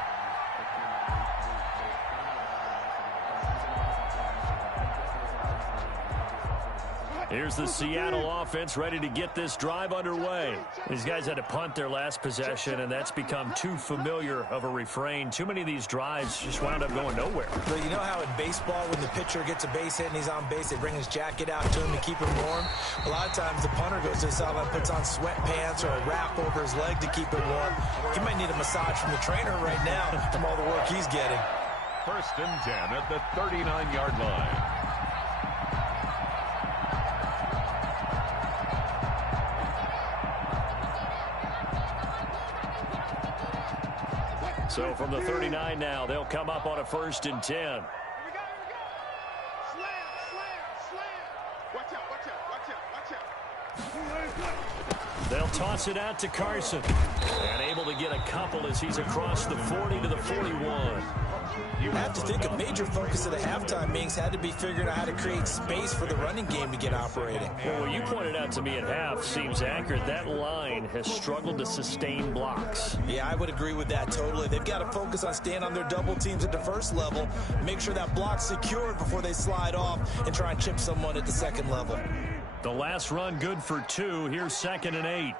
Here's the Seattle offense ready to get this drive underway. These guys had to punt their last possession, and that's become too familiar of a refrain. Too many of these drives just wound up going nowhere. But you know how in baseball, when the pitcher gets a base hit and he's on base, they bring his jacket out to him to keep him warm? A lot of times the punter goes to the sideline, puts on sweatpants or a wrap over his leg to keep it warm. He might need a massage from the trainer right now from all the work he's getting. 1st and 10 at the 39-yard line. So from the 39 now, they'll come up on a 1st and 10. Here we go. Slam. Watch out. They'll They'll toss it out to Carson. And able to get a couple as he's across the 40 to the 41. You have to think a major focus of the halftime meetings had to be figuring out how to create space for the running game to get operating. Well, what you pointed out to me at half seems accurate. That line has struggled to sustain blocks. Yeah, I would agree with that totally. They've got to focus on staying on their double teams at the first level, make sure that block's secured before they slide off and try and chip someone at the second level. The last run good for 2. Here's 2nd and 8.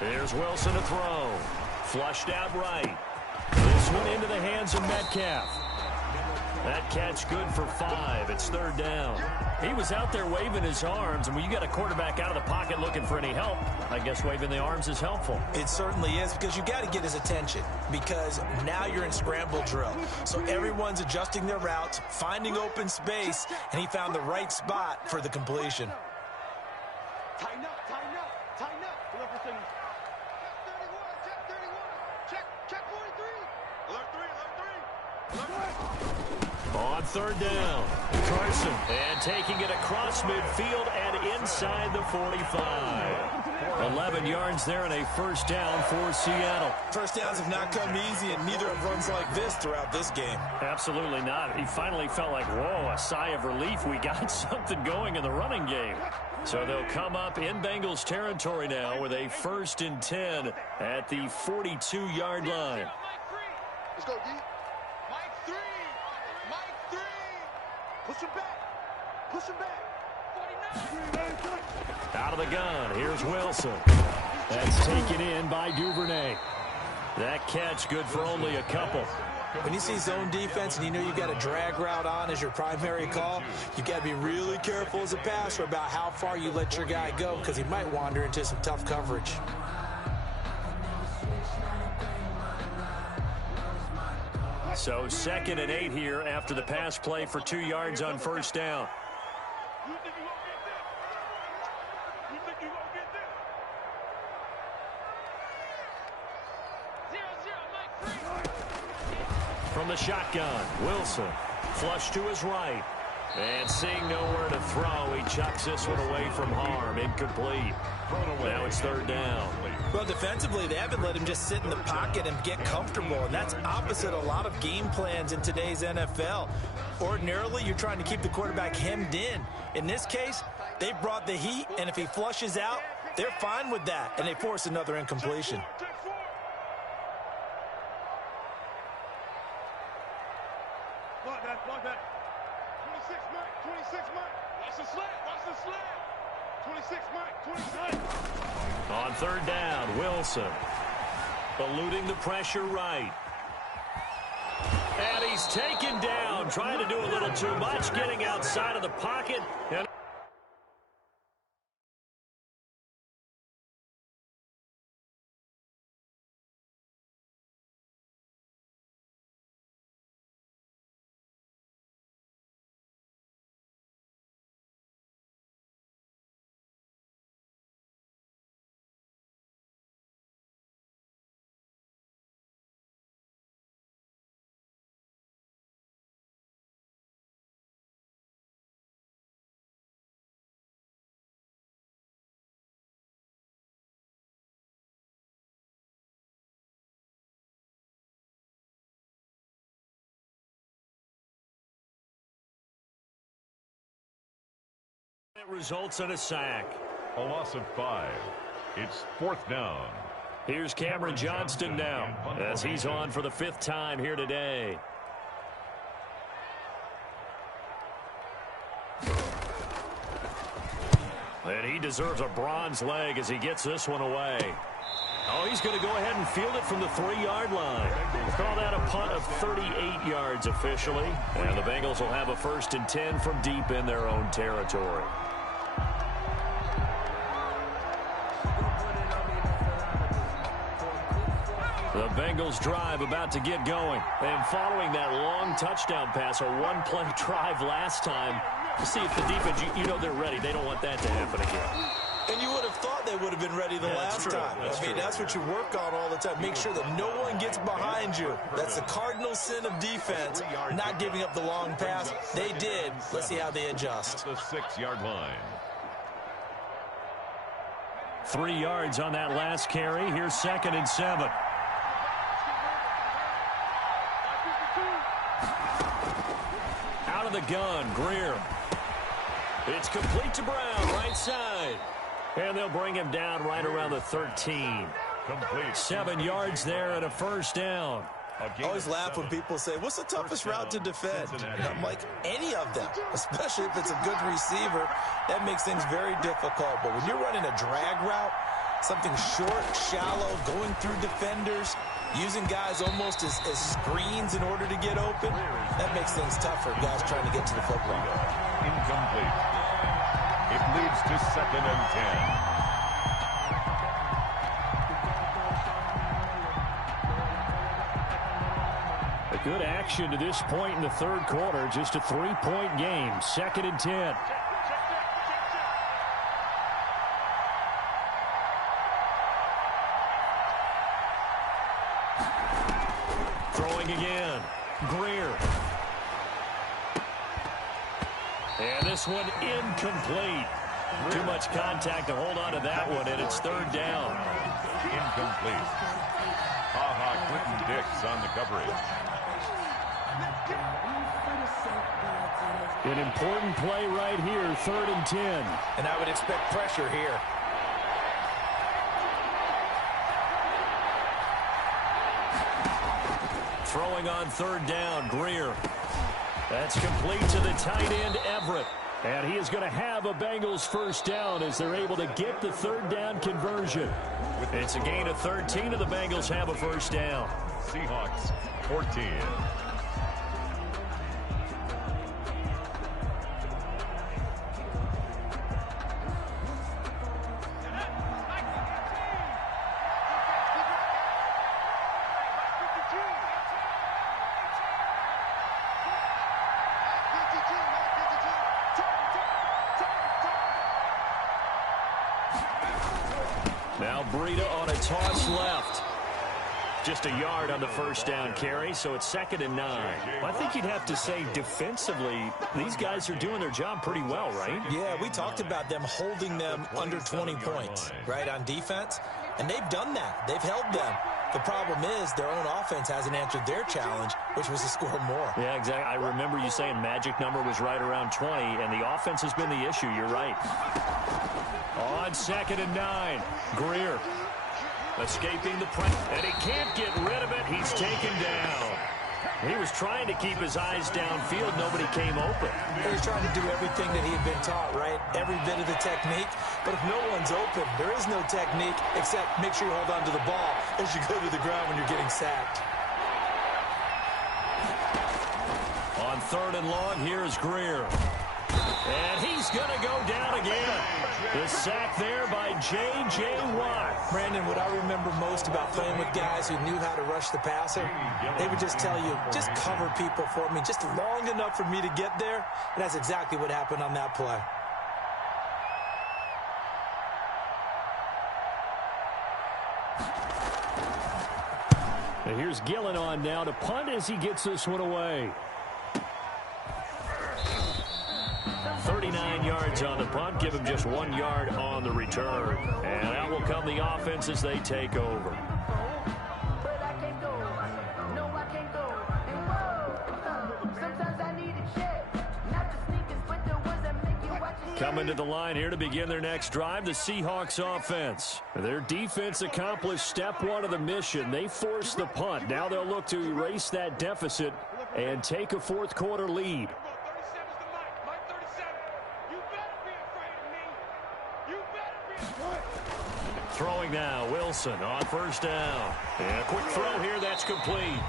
Here's Wilson to throw. Flushed out right. This one into the hands of Metcalf. That catch good for 5. It's 3rd down. He was out there waving his arms, and when you got a quarterback out of the pocket looking for any help, I guess waving the arms is helpful. It certainly is, because you got to get his attention, because now you're in scramble drill. So everyone's adjusting their routes, finding open space, and he found the right spot for the completion. Tighten up, tighten up, tighten up. Check 31, check 31. Check 43. Alert 3, alert 3. On 3rd down, Carson, and taking it across midfield and inside the 45. 11 yards there and a 1st down for Seattle. First downs have not come easy, and neither have runs like this throughout this game. Absolutely not. He finally felt like, whoa, a sigh of relief. We got something going in the running game. So they'll come up in Bengals territory now with a 1st and 10 at the 42-yard line. Let's go, D. Mike 3. Mike 3. Push him back. Push him back. 49. Out of the gun, here's Wilson. That's taken in by Duvernay. That catch good for only a couple. When you see zone defense and you know you've got a drag route on as your primary call, you've got to be really careful as a passer about how far you let your guy go, because he might wander into some tough coverage. So 2nd and 8 here after the pass play for 2 yards on 1st down. You think you won't get this? You think you won't get this? 0-0, Mike 3. From the shotgun, Wilson, flush to his right. And seeing nowhere to throw, he chucks this one away from harm. Incomplete. Now it's 3rd down. Well, defensively, they haven't let him just sit in the pocket and get comfortable, and that's opposite a lot of game plans in today's NFL. Ordinarily, you're trying to keep the quarterback hemmed in. In this case, they brought the heat, and if he flushes out, they're fine with that, and they force another incompletion. Block that, block that. 26, Mike, 26, Mike. Watch the slant, watch the slant. 26, Mike, 26. On 3rd down, Wilson eluding the pressure right. And he's taken down, trying to do a little too much, getting outside of the pocket. And it results in a sack. A loss of 5. It's 4th down. Here's Cameron Johnston now as he's on for the 5th time here today. And he deserves a bronze leg as he gets this one away. Oh, he's going to go ahead and field it from the 3-yard line. We'll call that a punt of 38 yards officially. And the Bengals will have a 1st and 10 from deep in their own territory. The Bengals drive about to get going. And following that long touchdown pass, a one-play drive last time, to see if the defense, you know they're ready. They don't want that to happen again. And you would have thought they would have been ready the last time. That's what you work on all the time. Make sure that no one gets behind you. That's the cardinal sin of defense, not giving up the long pass. They did. Let's see how they adjust. At the 6-yard line. 3 yards on that last carry. Here's 2nd and 7. Out of the gun, Greer. It's complete to Brown, right side. And they'll bring him down right around the 13. Complete. 7 yards there and a first down. I always laugh when people say, what's the toughest route to defend? And I'm like, any of them, especially if it's a good receiver. That makes things very difficult. But when you're running a drag route, something short, shallow, going through defenders, using guys almost as screens in order to get open, that makes things tougher, guys trying to get to the football. Incomplete. It leads to 2nd and 10. A good action to this point in the third quarter. Just a 3-point game. 2nd and 10. Throwing again. Greer. And this one incomplete. Too much contact to hold on to that one, and it's 3rd down. Incomplete. Quentin Dix on the coverage. An important play right here, 3rd and 10. And I would expect pressure here. Throwing on 3rd down, Greer. That's complete to the tight end, Everett. And he is going to have a Bengals first down as they're able to get the 3rd down conversion. It's a gain of 13, and the Bengals have a first down. Seahawks 14. Now Breida on a toss left. Just a yard on the first down carry, so it's 2nd and 9. I think you'd have to say defensively, these guys are doing their job pretty well, right? Yeah, we talked about them holding them under 20 points, right, on defense. And they've done that. They've held them. The problem is their own offense hasn't answered their challenge, which was to score more. Yeah, exactly. I remember you saying magic number was right around 20, and the offense has been the issue. You're right. On 2nd and 9, Greer escaping the press, and he can't get rid of it. He's taken down. He was trying to keep his eyes downfield. Nobody came open. He was trying to do everything that he had been taught, right? Every bit of the technique. But if no one's open, there is no technique except make sure you hold on to the ball as you go to the ground when you're getting sacked. On 3rd and long, here's Greer. And he's going to go down again. The sack there by J.J. Watt. Brandon, what I remember most about playing with guys who knew how to rush the passer, they would just tell you, just cover people for me, just long enough for me to get there. And that's exactly what happened on that play. And here's Gillen on now to punt as he gets this one away. 39 yards on the punt, give him just 1 yard on the return. And out will come the offense as they take over. Coming to the line here to begin their next drive, the Seahawks offense. Their defense accomplished step 1 of the mission. They forced the punt. Now they'll look to erase that deficit and take a fourth quarter lead. Throwing now, Wilson on first down. And a quick throw here, that's complete.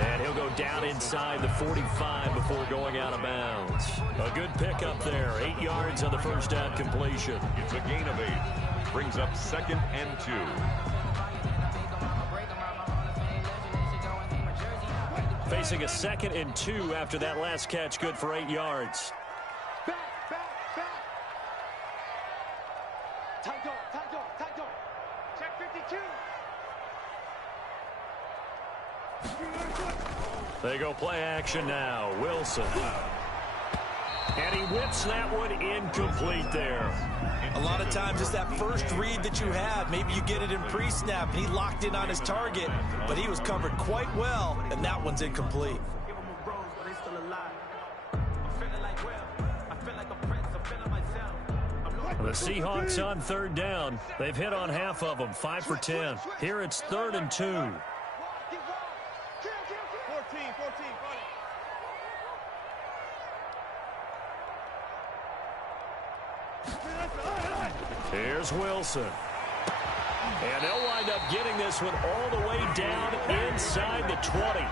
And he'll go down inside the 45 before going out of bounds. A good pickup there, 8 yards on the first down completion. It's a gain of 8. Brings up 2nd and 2. Facing a 2nd and 2 after that last catch, good for 8 yards. Check 52. They go play action now. Wilson. And he whips that one incomplete there. A lot of times it's that first read that you have. Maybe you get it in pre-snap, and he locked in on his target, but he was covered quite well, and that one's incomplete. The Seahawks on third down. They've hit on half of them, 5 for 10. Here it's 3rd and 2. 14, 14, Here's Wilson. And they'll wind up getting this one all the way down inside the 20.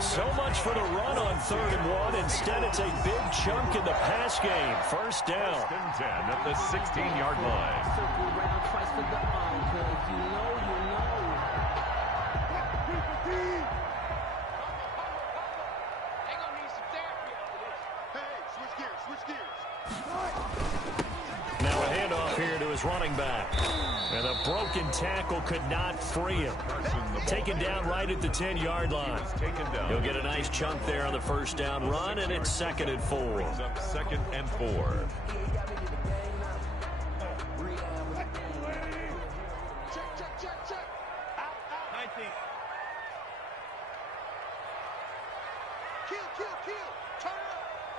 So much for the run on 3rd and 1. Instead, it's a big chunk in the pass game. First down. 1st and 10 at the 16-yard line. Circle round twice for the encore. If you know, you know. They gonna need some therapy after this. Hey, switch gears, switch gears. Now a handoff here to his running back. And a broken tackle could not free him. Taken down right at the 10-yard line. He'll get a nice chunk there on the first down run, and it's 2nd and 4. Brings up 2nd and 4. Check. Out. 19. Kill. Turn up.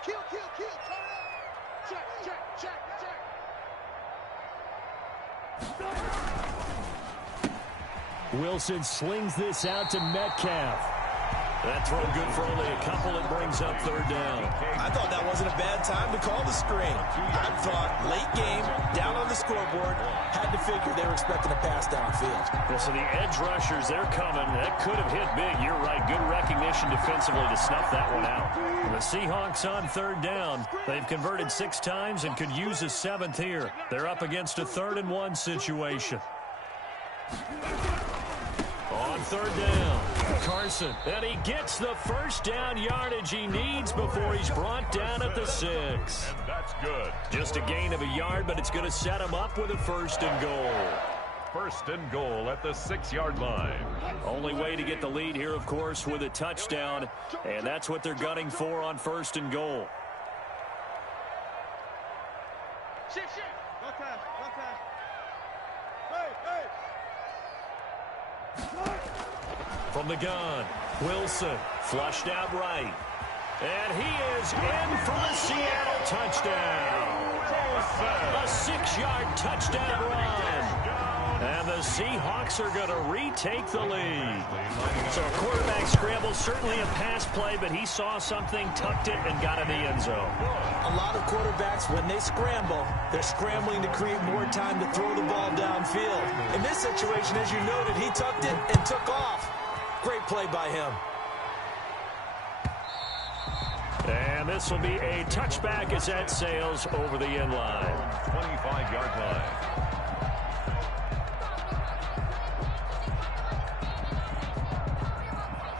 Kill. Turn up. Check. Wilson slings this out to Metcalf. That throw good for only a couple. It brings up 3rd down. I thought that wasn't a bad time to call the screen. I thought late game, down on the scoreboard, had to figure they were expecting a pass downfield. Well, so the edge rushers, they're coming. That could have hit big. You're right. Good recognition defensively to snuff that one out. The Seahawks on 3rd down. They've converted 6 times and could use a 7th here. They're up against a 3rd and 1 situation. On 3rd down, Carson. And he gets the first down yardage he needs before he's brought down at the 6. And that's good. Just a gain of a yard, but it's going to set him up with a 1st and goal. 1st and goal at the 6-yard line. Only way to get the lead here, of course, with a touchdown. And that's what they're gunning for on 1st and goal. Shit. One time. Hey. From the gun, Wilson flushed out right. And he is in for the Seattle touchdown. A 6-yard touchdown run. And the Seahawks are going to retake the lead. So a quarterback scramble, certainly a pass play, but he saw something, tucked it, and got in the end zone. A lot of quarterbacks, when they scramble, they're scrambling to create more time to throw the ball downfield. In this situation, as you noted, he tucked it and took off. Great play by him. And this will be a touchback as that sails over the end line. 25-yard line.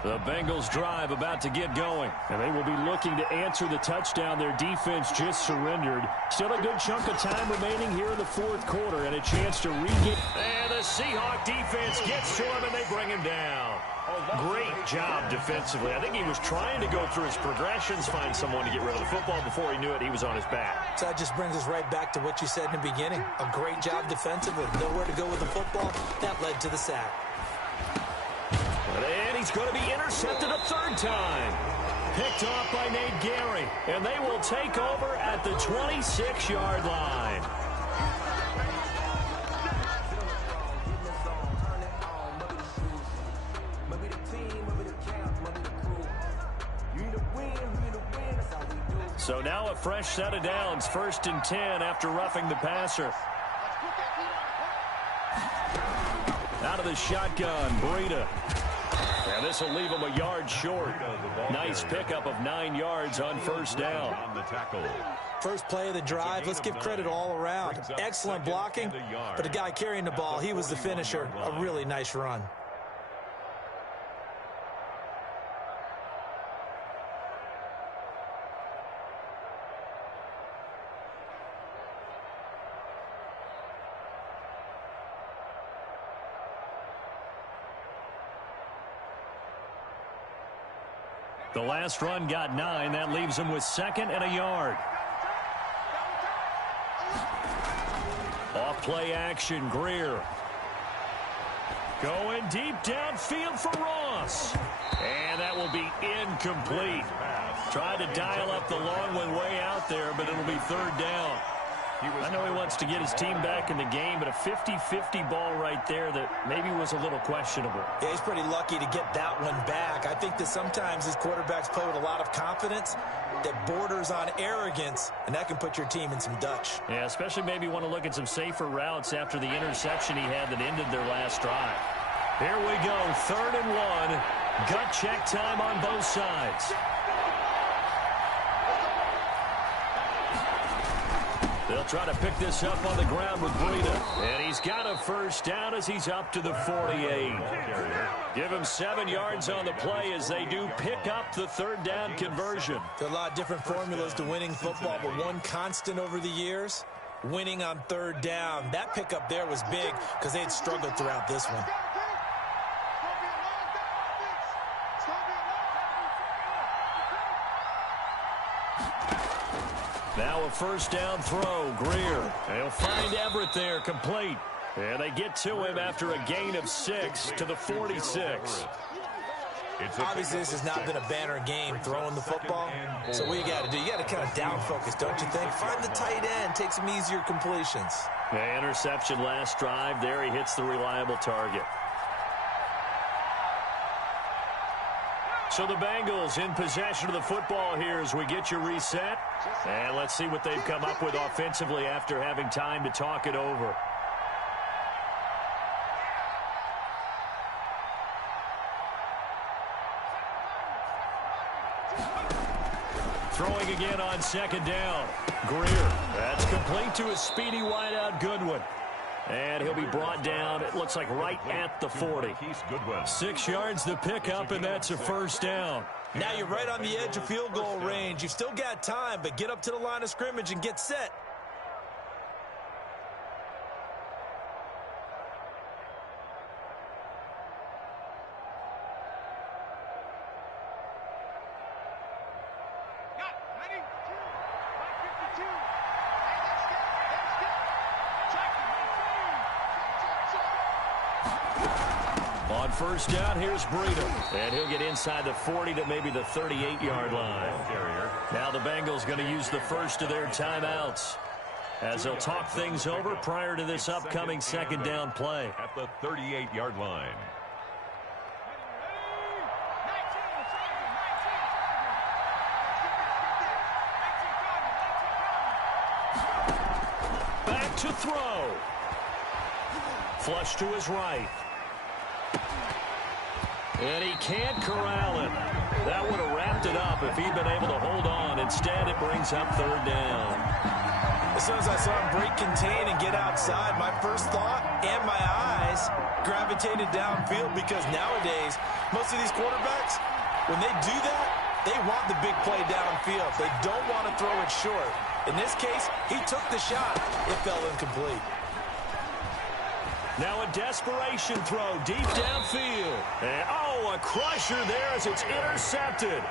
The Bengals drive about to get going, and they will be looking to answer the touchdown their defense just surrendered. Still a good chunk of time remaining here in the 4th quarter and a chance to regain. And the Seahawk defense gets to him, and they bring him down. Great job defensively. I think he was trying to go through his progressions, find someone to get rid of the football. Before he knew it, he was on his back. So that just brings us right back to what you said in the beginning. A great job defensively. Nowhere to go with the football. That led to the sack. And he's going to be intercepted a 3rd time. Picked off by Nate Gary. And they will take over at the 26-yard line. So now a fresh set of downs. 1st and 10 after roughing the passer. Out of the shotgun, Breida. And this will leave him a yard short. Nice pickup of 9 yards on 1st down. On the tackle. First play of the drive, let's give credit all around. Excellent blocking, but the guy carrying the ball, he was the finisher. A really nice run. The last run got 9. That leaves him with 2nd and a yard. Off play action, Greer. Going deep downfield for Ross. And that will be incomplete. Tried to dial up the long one way out there, but it'll be 3rd down. I know he wants to get his team back in the game, but a 50-50 ball right there that maybe was a little questionable. Yeah, he's pretty lucky to get that one back. I think that sometimes these quarterbacks play with a lot of confidence that borders on arrogance, and that can put your team in some Dutch. Yeah, especially maybe want to look at some safer routes after the interception he had that ended their last drive. Here we go, 3rd and 1. Gut check time on both sides. They'll try to pick this up on the ground with Breida. And he's got a 1st down as he's up to the 48. Give him 7 yards on the play as they do pick up the 3rd down conversion. There are a lot of different formulas to winning football, but one constant over the years, winning on 3rd down. That pickup there was big because they had struggled throughout this one. Now a 1st down throw, Greer. They'll find Everett there, complete. And they get to him after a gain of 6 to the 46. Obviously, this has not been a banner game throwing the football. So what you got to do, you got to kind of down focus, don't you think? Find the tight end, take some easier completions. The interception last drive. There he hits the reliable target. So the Bengals in possession of the football here as we get you reset. And let's see what they've come up with offensively after having time to talk it over. Throwing again on 2nd down. Greer. That's complete to a speedy wideout Goodwin. And he'll be brought down, it looks like right at the 40. 6 yards to pick up, and that's a 1st down. Now you're right on the edge of field goal range. You've still got time, but get up to the line of scrimmage and get set. On 1st down, here's Breida. And he'll get inside the 40 to maybe the 38-yard line. Now the Bengals going to use the first of their timeouts as they'll talk things over prior to this upcoming 2nd down play. At the 38-yard line. Back to throw. Flush to his right. And he can't corral it. That would have wrapped it up if he'd been able to hold on. Instead, it brings up 3rd down. As soon as I saw him break contain and get outside, my first thought and my eyes gravitated downfield because nowadays, most of these quarterbacks, when they do that, they want the big play downfield. They don't want to throw it short. In this case, he took the shot. It fell incomplete. Now a desperation throw deep downfield. And, a crusher there as it's intercepted.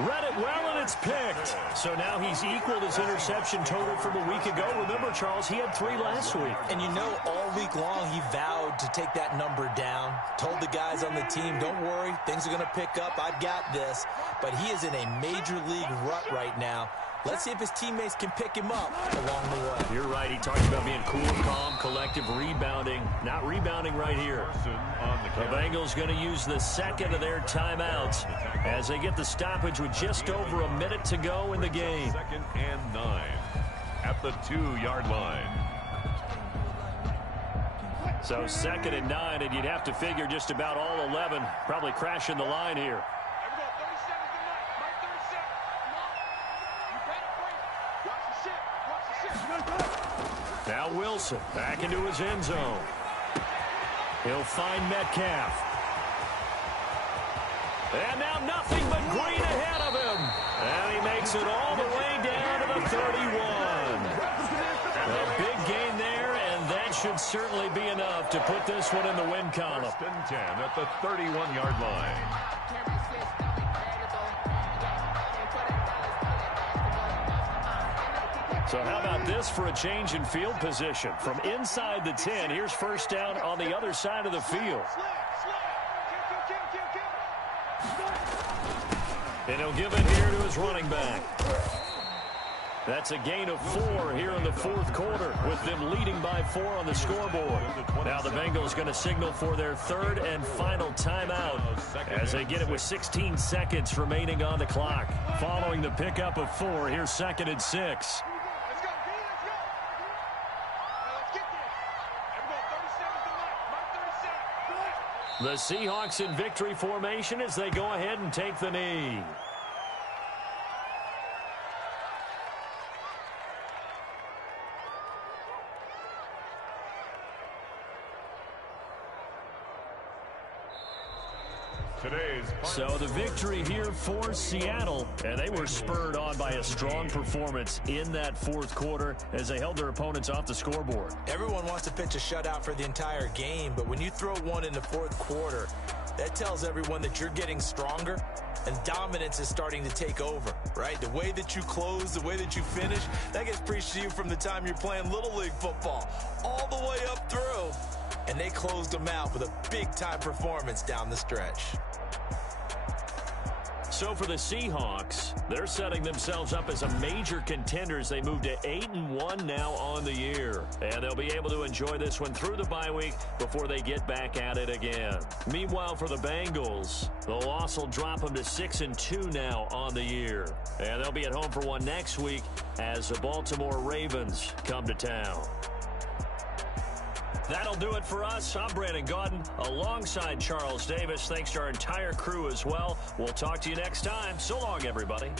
Read it well, and it's picked. So now he's equaled his interception total from a week ago. Remember, Charles, he had 3 last week. And you know, all week long, he vowed to take that number down. Told the guys on the team, don't worry, things are going to pick up. I've got this. But he is in a major league rut right now. Let's see if his teammates can pick him up along the way. You're right. He talked about being cool, calm, collective, rebounding. Not rebounding right here. The Bengals going to use the 2nd of their timeouts as they get the stoppage with just over a minute to go in the game. 2nd and 9 at the 2-yard line. So 2nd and 9, and you'd have to figure just about all 11 probably crashing the line here. Now Wilson back into his end zone. He'll find Metcalf. And now nothing but green ahead of him. And he makes it all the way down to the 31. A big gain there, and that should certainly be enough to put this one in the win column. 1st and 10 at the 31-yard line. So how about this for a change in field position? From inside the 10, here's first down on the other side of the field. And he'll give it here to his running back. That's a gain of 4 here in the fourth quarter, with them leading by 4 on the scoreboard. Now the Bengals going to signal for their third and final timeout as they get it with 16 seconds remaining on the clock. Following the pickup of 4, here's 2nd and 6. The Seahawks in victory formation as they go ahead and take the knee. So the victory here for Seattle, and they were spurred on by a strong performance in that fourth quarter as they held their opponents off the scoreboard. Everyone wants to pitch a shutout for the entire game, but when you throw one in the fourth quarter, that tells everyone that you're getting stronger and dominance is starting to take over, right? The way that you close, the way that you finish, that gets preached to you from the time you're playing Little League football all the way up through. And they closed them out with a big-time performance down the stretch. So for the Seahawks, they're setting themselves up as a major contender as they move to 8-1 now on the year. And they'll be able to enjoy this one through the bye week before they get back at it again. Meanwhile, for the Bengals, the loss will drop them to 6-2 now on the year. And they'll be at home for one next week as the Baltimore Ravens come to town. That'll do it for us. I'm Brandon Gaudin alongside Charles Davis. Thanks to our entire crew as well. We'll talk to you next time. So long, everybody.